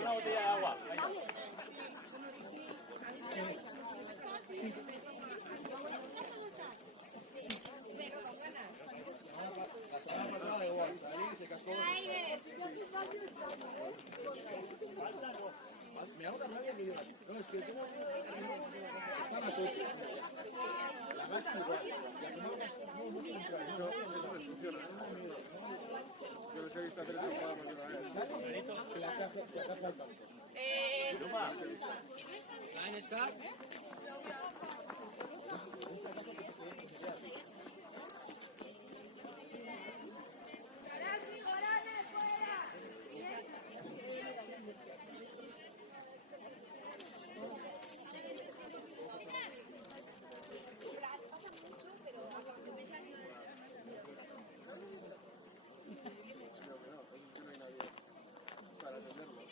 Una botella de agua. Están a tope. La base igual. Y al final Eso les funciona, ¿eh? Yo les he visto hacer esa jugada más de una vez. que la caza al campo. Line Scott. Para atenderlo.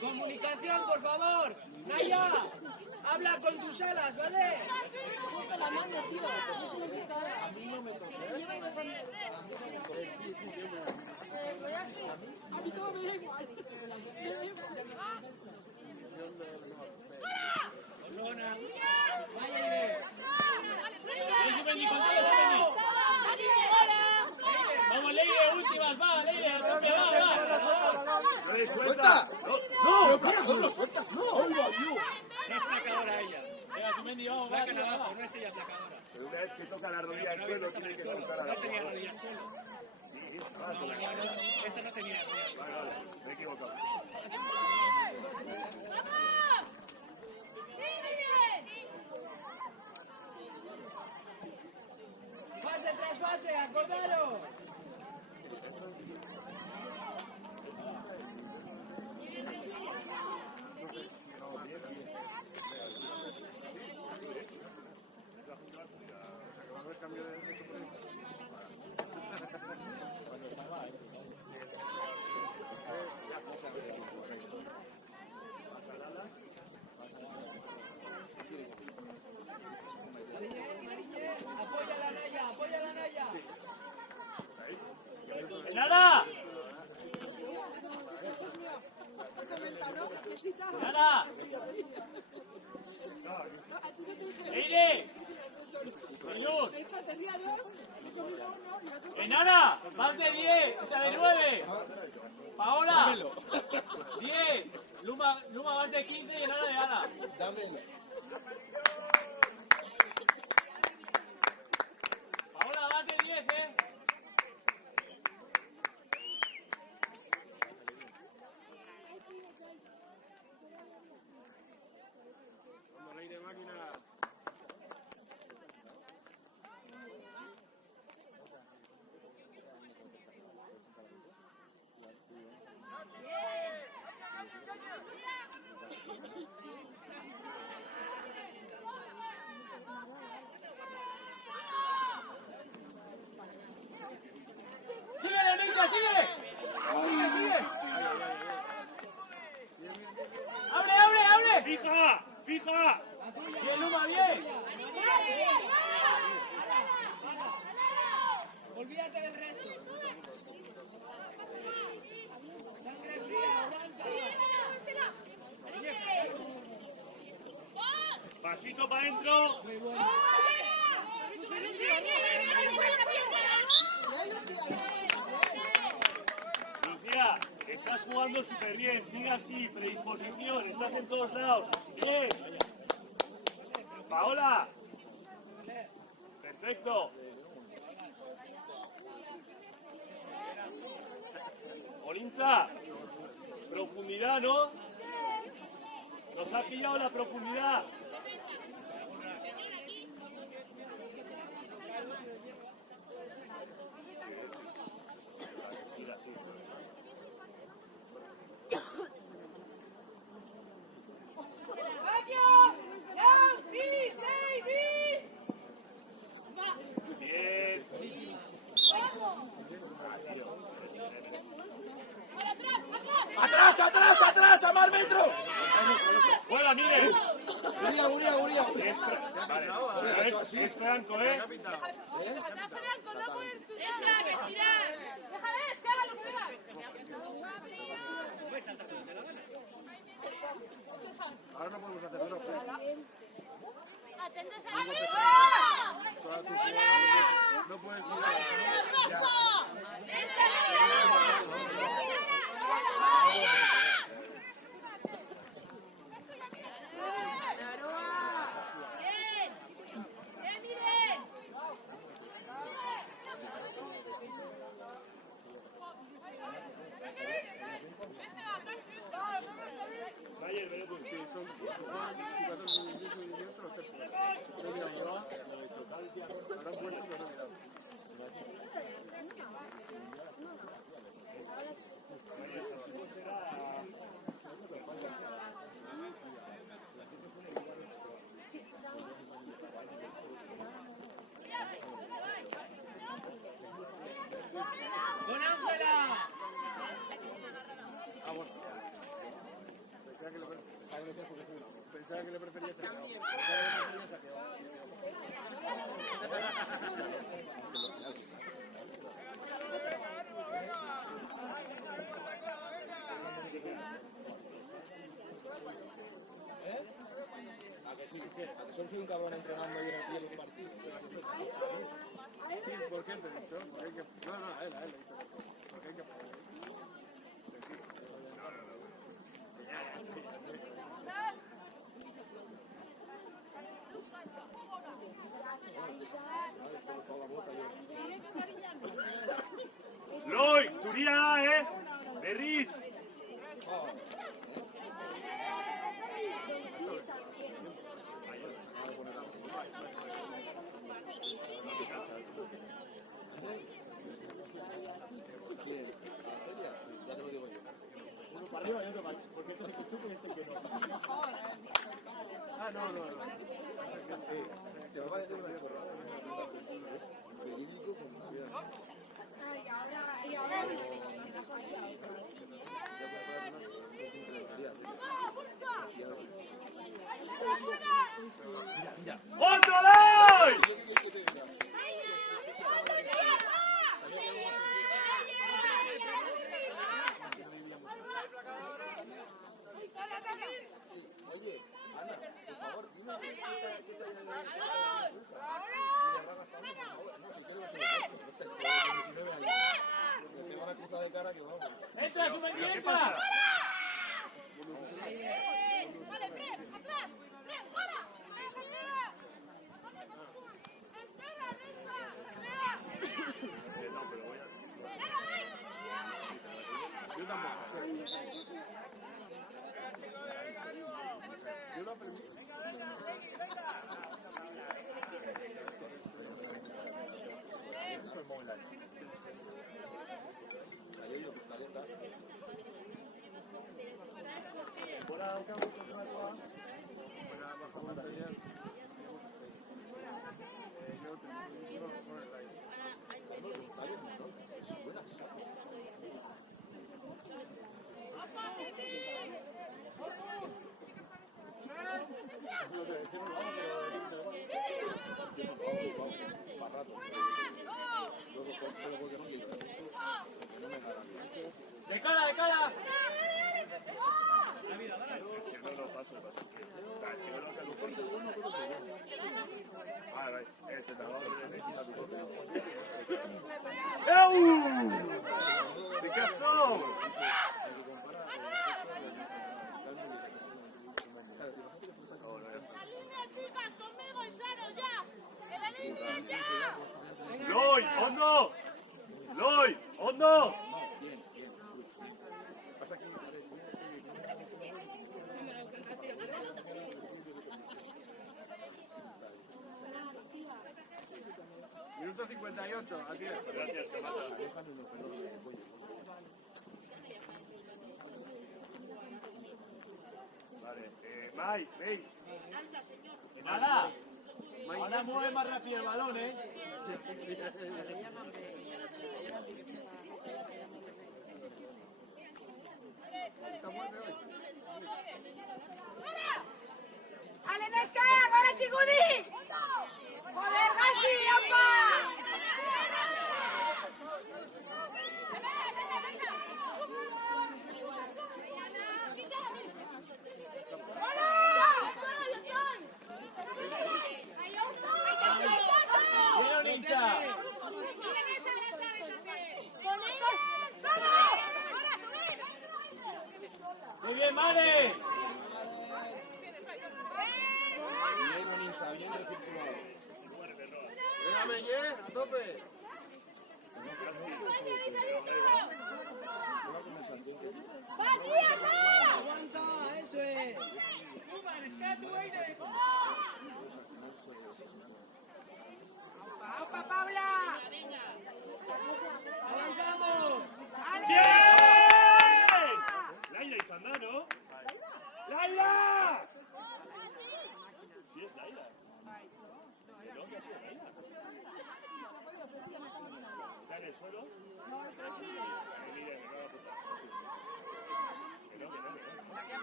Comunicación, por favor. Naya, habla con tus alas, ¿vale? Osona, vaya y ve. Vamos, Leire, últimas, va, Leire, al tope, va. No le suelta. No, para, no lo sueltas, no. Es placadora ella. Venga, Sumendi, vamos, va, Placa tira, abajo, va. no es ella placadora. Pero una vez que toca la rodilla al suelo, tiene que soltar a la No tenía rodilla. rodilla al suelo. Esta no tenía rodilla al suelo. Vale, vale, me he equivocado. Fase tras fase, acordaros. Acabamos de cambiar de esto por ahí. Apoya la Naya, apoya la Naya. ¡Nada! ¡Nada! ¡Leire! ¡Perdón! ¡Enara! ¡Más de 10! ¡Esa de 9! ¡Paola! 10. Luma más de 15 y Enara de Ana. Dámelo. Paola, más de 10, ¿eh? Vamos, Leire, máquina. ¡Síguele, Mica, síguele! ¡Sigue, sigue! ¡Abre, abre, abre! ¡Fija! ¡Fija! ¡Bien, Luma, bien! Olvídate del resto. Sangre fría, avanza. Pasito para adentro. Lucía, estás jugando súper bien. Sigue así, predisposición. Estás en todos lados. Bien. Paola. Perfecto. Olinza. Profundidad, ¿no? Nos ha pillado la profundidad. Bien. Guria. Vale, es Franco, ¿eh? Ahora no podemos hacer menos. ¡Atendes a No puedes Ayer, pero tú. ¡Don Ángela! Pensaba que le prefería ¿A que sí? ¿A que soy un cabrón entrenando y en el partido? ¿Por qué te he dicho? Porque hay que... No, a él le he dicho. Porque hay que... Loy, zuria, Berriz. Ya te lo digo yo. Uno para arriba y otro para atrás. Porque entonces tú que este que no. Ah, no. Te va a decir una chorrada. Es verídico con una vida. ¡Otro Loy! Oye, Ana, por favor, dime que van a cruzar de cara que vamos. ¡Entra, Sumendi, ¿Qué entra! pasa? No, pero voy a... Yo tampoco. Yo no aprendí. ¡De cara, de cara! No, paso. Ah, vale. Este trabajo necesita tu copia. ¡De Castro! ¡Loy, hondo! ¡Loy, hondo! Minuto 58, así es. Gracias, te mata. Vale, Mai, veis. ¡Nada! Ahora mueve más rápido el balón, ¿eh? ¡Vale, Nesca! ¡Ahora, Chicudi! ¡Joder, Gasi, apa! ¡Bueno, Ninja! ¡Muy bien, Mane! Bien, Ninja, bien recirculado. Venga, Meñé, a tope. Aguanta, eso es. ¡Opa, Paula! Avanzamos. ¡Bien! Laila y Sandano. ¡Laila! Sí, es Laila. ¿No? ¿Qué ha sido Laila? ¿Está en el suelo? Mire,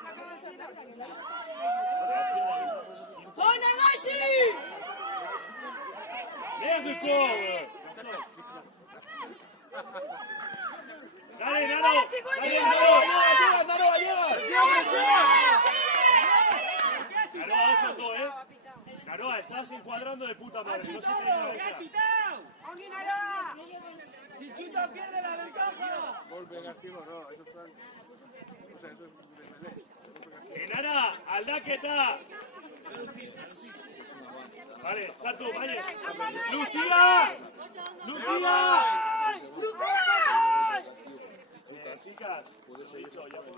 me acabo de apuntar. ¡Oh, Nagashi! ¡Bien, Ducho! ¡Dale, Nano! ¡Dale, Nano! ¡Nano, llega! Naroa, eso todo, ¿eh? Naroa, estás encuadrando de puta madre. No sé qué es esa. Si chuta, pierde la ventaja. Gol negativo, no, eso está... O sea, eso es de Melé. Enara, aldaketa! Vale, Sartu, vaya. ¡Lucía! ¡Lucía! Chicas, dicho, ya me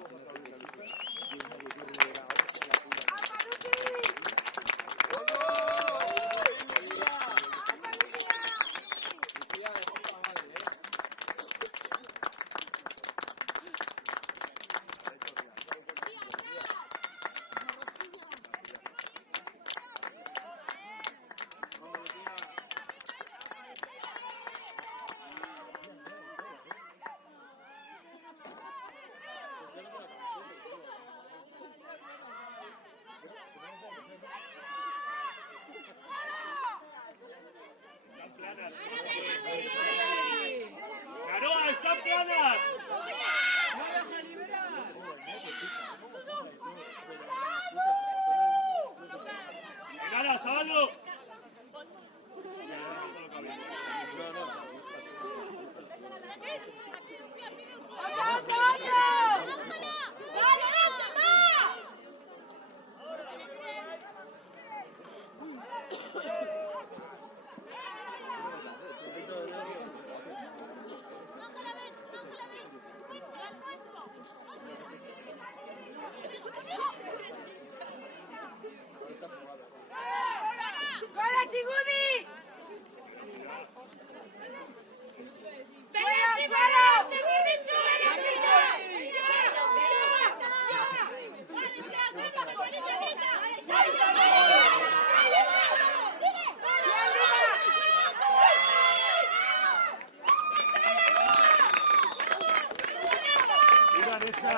¡Naroa, están planas! ¡No vas a liberar! ¡Enara, sábalo! ¡Hola, Chigudi! ¡Venga, Chigudi! ¡Viva nuestra!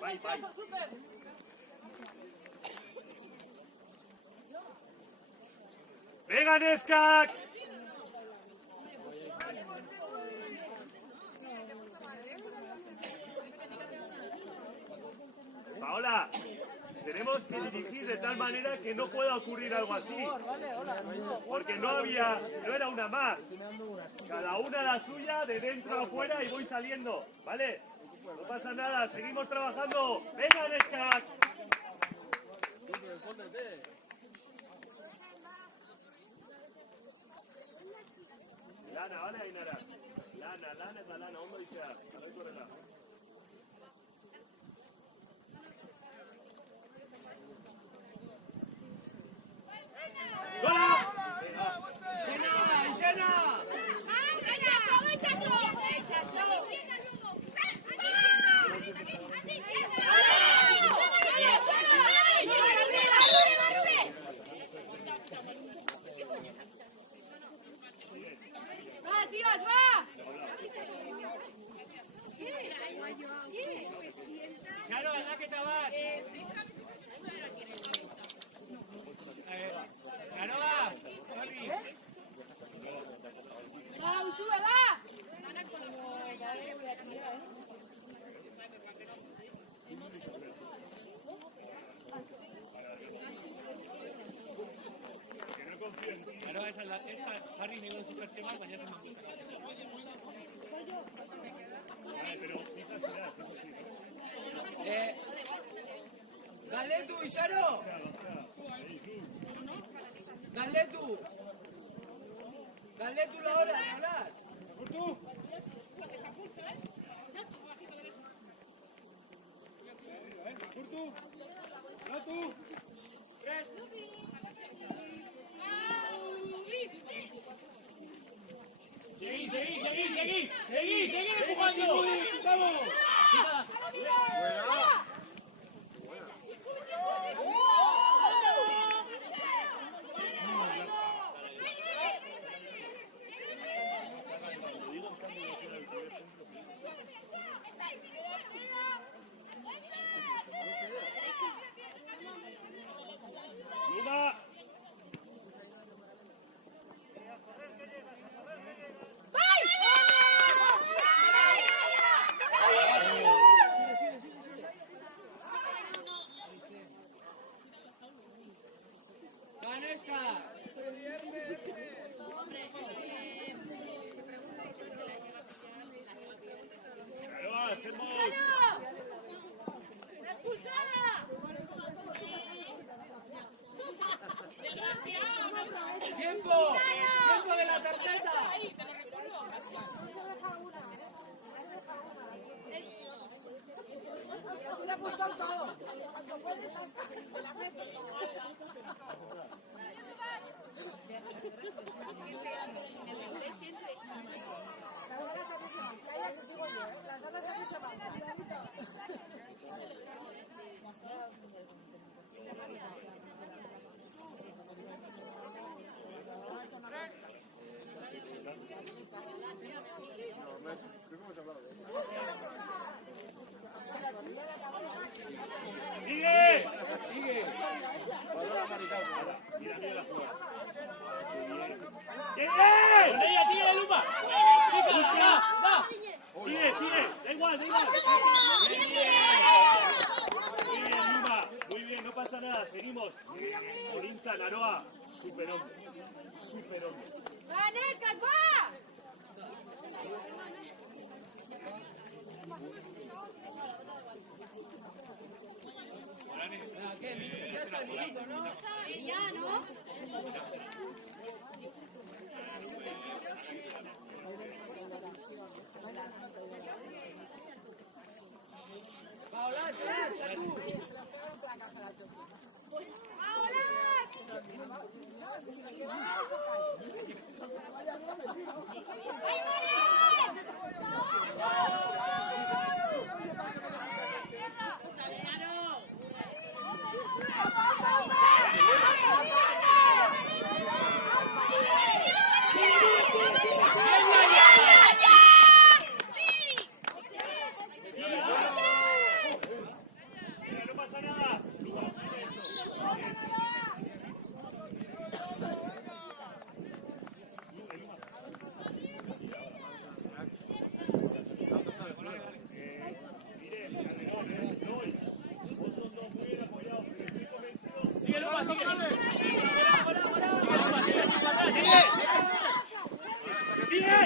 Bye, bye. ¡Venga, Neskak! Paola, tenemos tenemos que dirigir de tal manera que no pueda ocurrir algo así. Porque no era una más. Cada una la suya, de dentro a afuera y voy saliendo, ¿vale? No pasa nada, seguimos trabajando. ¡Venga, Nescas! Lana, ¿vale, Ainara? Lana eta lana, ondo izea. Arreko horrela. ¡Gola! ¡Isena! ¡Va, tíos, va! Charo, aldaketa bat! Charoa! Horri! ¡Va, Usue, va! Charoa, ez jarri nigon supertxemak, baina zen dut. Galdetu, Isaro! Galdetu! Galdetu la hora, Nicolás! Seguí empujando. ¡Vamos! ¡Luna! ¡Vanesca! ¡Charoa, hacemos! ¡Expulsada! ¡Tiempo! ¡Tiempo de la tarjeta! Le he puesto todo. ¡Sigue! ¡Sigue! ¡Eh! ¡Con ella, sigue, Lupa! ¡Va! ¡Sigue! ¡Da igual! Bien, Luma. Muy bien, no pasa nada. Seguimos. Olincha, Naroa. Superhombre. ¡Vanesca, va! Ya está el minuto, ¿no? Ya, ¿no? Paola, salud. No pasa nada. sigue. Sigue.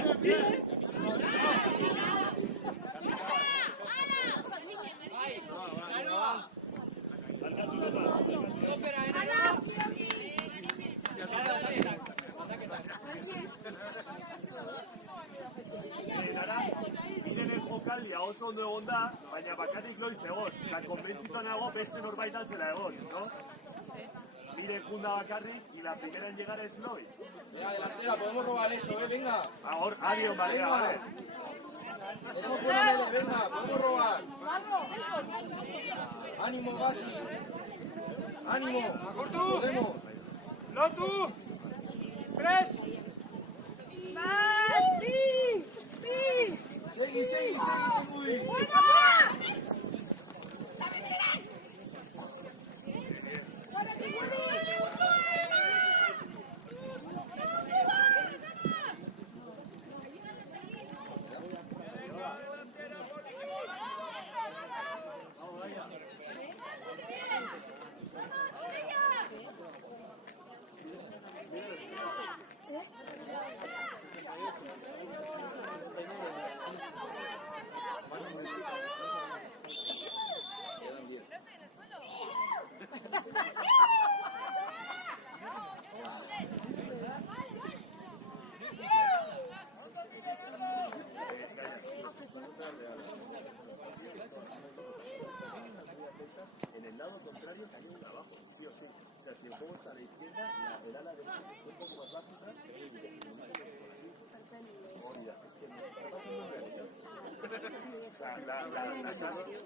Bidenen jokaldia oso ondo egon da, baina bakarrik noiz egon. Eta konbentzitua nago beste norbait altzela egon, ¿no? Mire junda bakarrik, y la primera en llegar es Lois. Venga, delantera, podemos robar eso, venga. Ahora, adiós, María, vale. Tenemos buena media, venga, podemos robar. Ánimo, Gasi. Ánimo, podemos. ¡Lotu! ¡Tres! Segui, Segui. En el lado contrario cayó uno abajo, sí o sí. O sea, si el juego está a la izquierda, la pedala de un poco más básica, oye, es que me está pasando en realidad.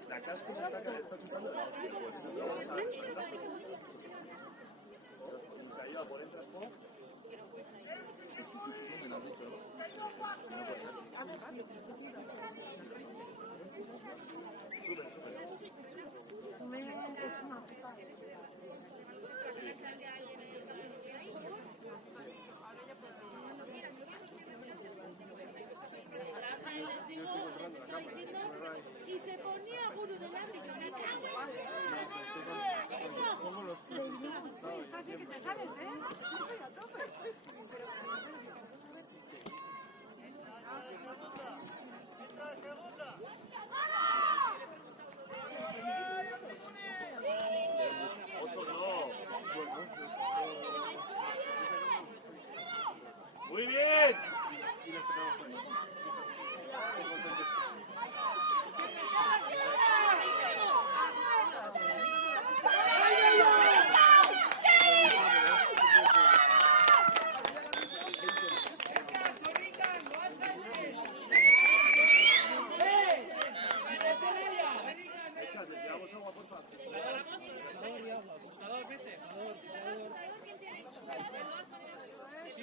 La casco se está chupando la hostia, pues no vamos a ver. Se ha ido a por el transporte. Me lo has dicho, ¿no? Sube. Y se ponía uno delante y me cago en que te sales, ¿eh? Oso no. Muy bien.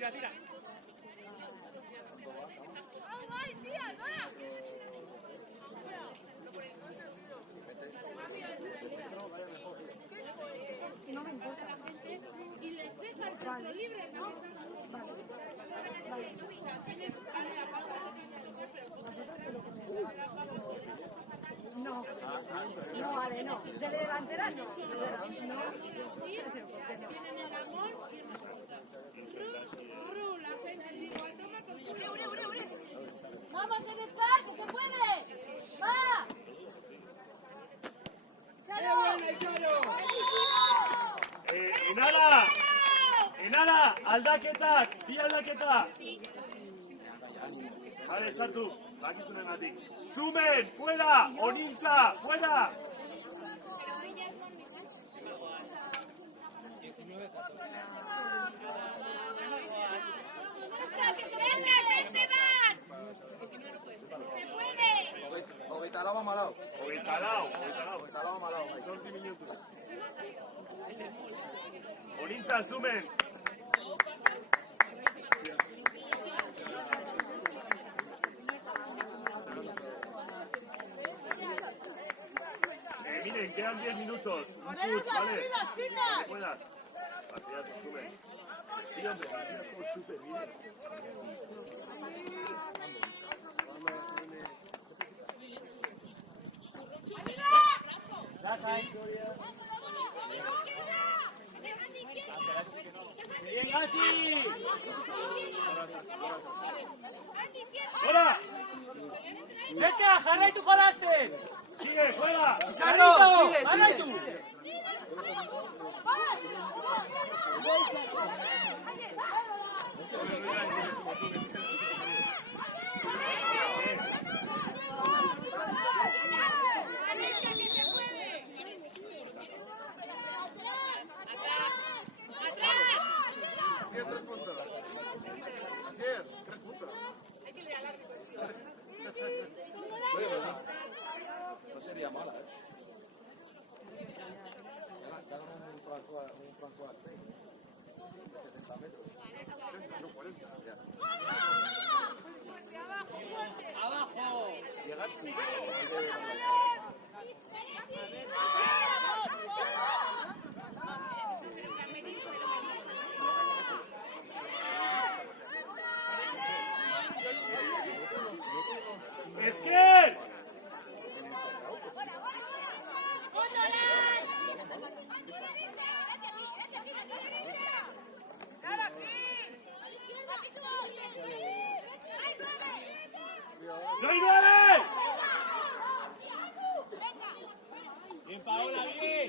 Tira. No me importa. Y les dejan campo libre, ¿no? No, vale, no. De delantera no. ¡Vamos, Edescar, que se puede! ¡Va! Enara, aldaketak, bi aldaketak. Vale, sartu, bakizunegatik. Zumen, fuera, Onintza, fuera. Hogeita lau amalau. Zortzi minutu. Onintza, zumen. Miren, quedan 10 minutos. Un push, ¿vale? Buenas. Hacia tu suben. Sí, hombre, hacia por súper bien. sí! ¡Fuera! Neska, jarraitu jolasten! ¡Sigue, fuera! Carlito, jarraitu! No sería mala, ¿eh? ¡Abajo! Llegar sí. ¡Esquer! ¡No hay nueve! Bien, Paola, bien.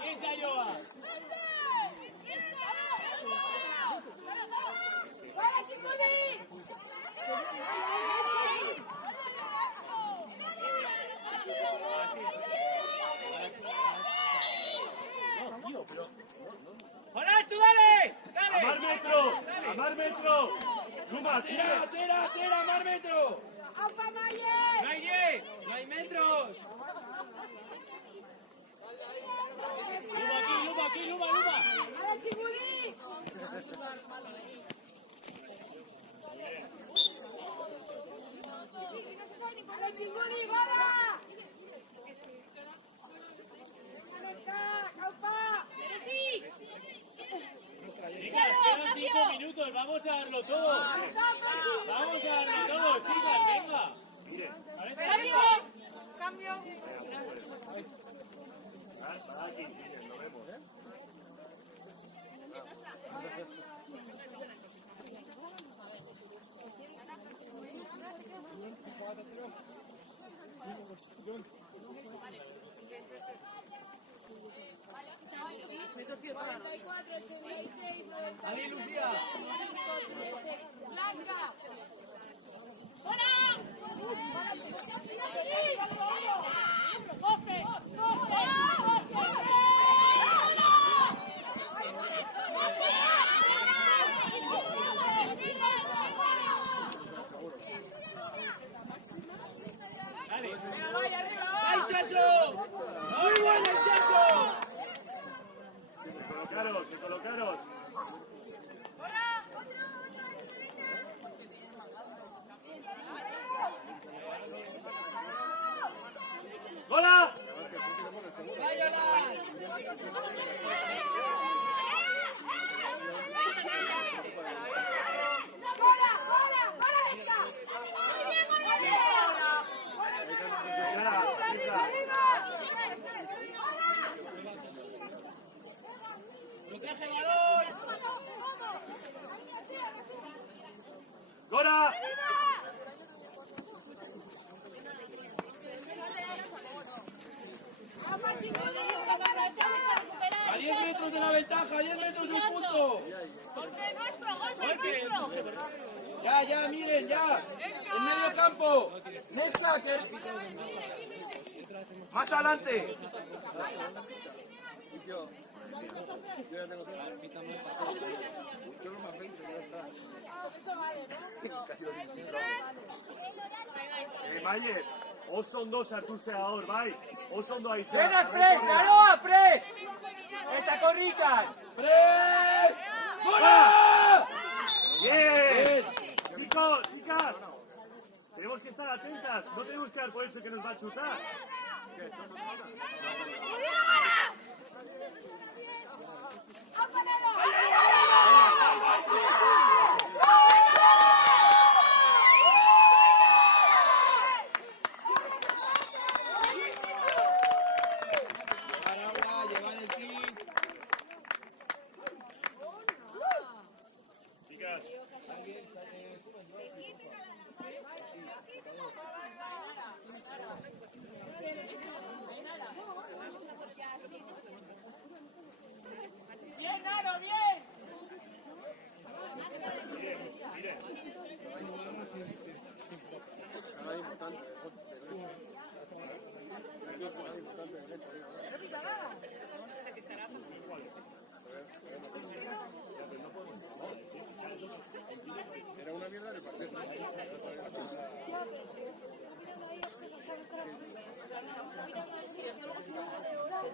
Bien, Chayoa. ¡Fuera, Chiculi! ¡Jonás, tú dale! ¡A más metro! ¡A más metro! ¡Luma, sigue! ¡Cera, más metro! ¡Aupa, Mayer! ¡No hay 10! ¡No hay metros! Luma aquí, Luma. ¡Ahora, Chiculi! ¡Ahora, Chiculi, para! ¡Ahora está! ¡Aupa! ¡Sí! Chicas, quedan 5 minutos, vamos a darlo todo. Vamos a darlo todo, chicas, venga. ¡Cambio! Para aquí, lo vemos, ¿eh? ¡Ahí, Lucía! ¡Blanca! ¡Poste! Dale. ¡Ay, Chaso! ¡Muy bueno el Chaso! Colocaros. ¡Hola! ¡Fuera esa! ¡Muy bien, ¡Protege el balón! ¡Gora! ¡A 10 metros de la ventaja! ¡A 10 metros del punto! Ya, miren, ya. En medio campo. Neska, que es... Más adelante. Mayer, oso ondo sartu zea hor, bai? Oso ondo aizu. ¡Frenas, Pres! ¡Garoa, Pres! ¡Esta corrican! ¡Pres! ¡Gora! ¡Bien! Chicos, chicas, tenemos que estar atentas. No tenemos que dar por hecho que nos va a chutar. Llevar el kit.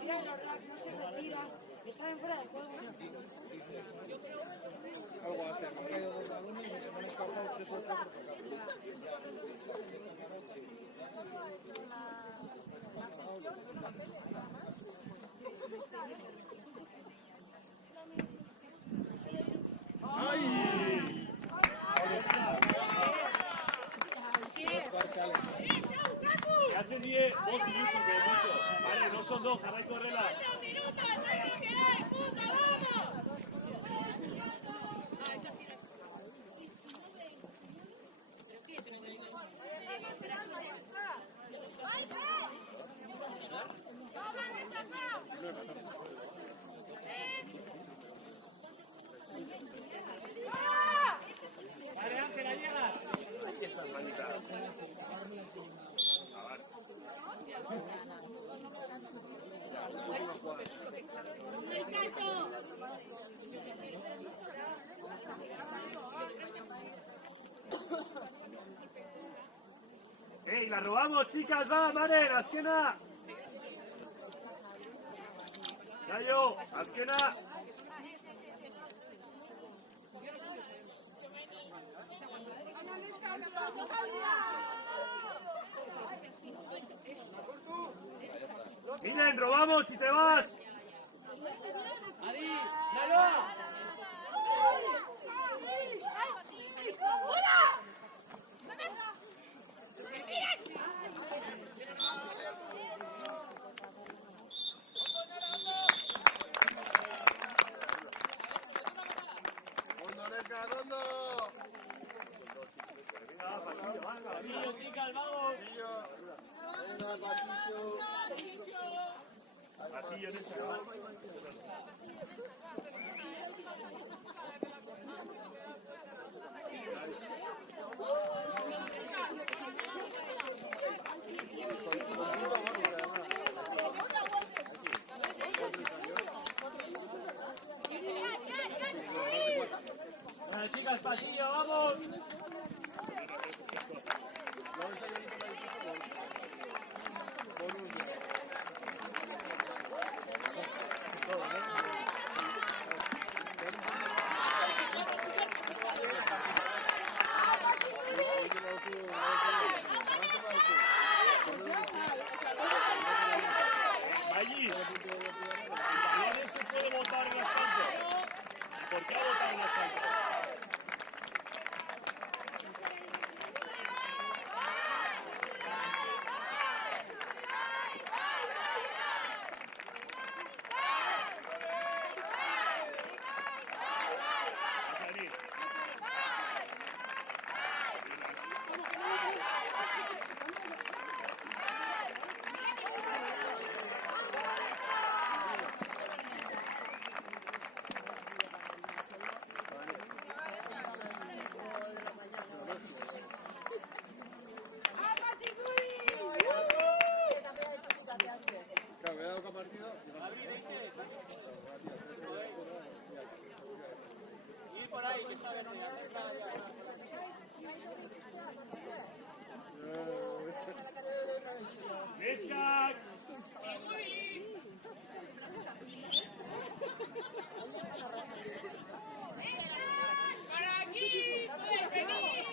tira de los racks, no se retira. Está en fuera de juego. Algo hace, me han caído 2 balones y se me han escapado 3 o 4 Que hace 10, 2 minutos de mucho. Vale, no son 2, jarra y correla. Vale, Ángela, llega. ¡Ey, la robamos, chicas! ¡Va, Maren! ¡Azkena! ¡Cayo! ¡Azkena! ¡Miren, robamos y te vas! ¡Adi! ¡Lalo! ¡Pasillo, chicas, vamos! Pasillo, en ese, ¿no? Bueno, chicas, pasillo, vamos. Allí, ¿quién se puede votar en las canchas? ¿Por qué votar en las canchas? ¡Escac! ¡Para aquí! ¡Puedes venir!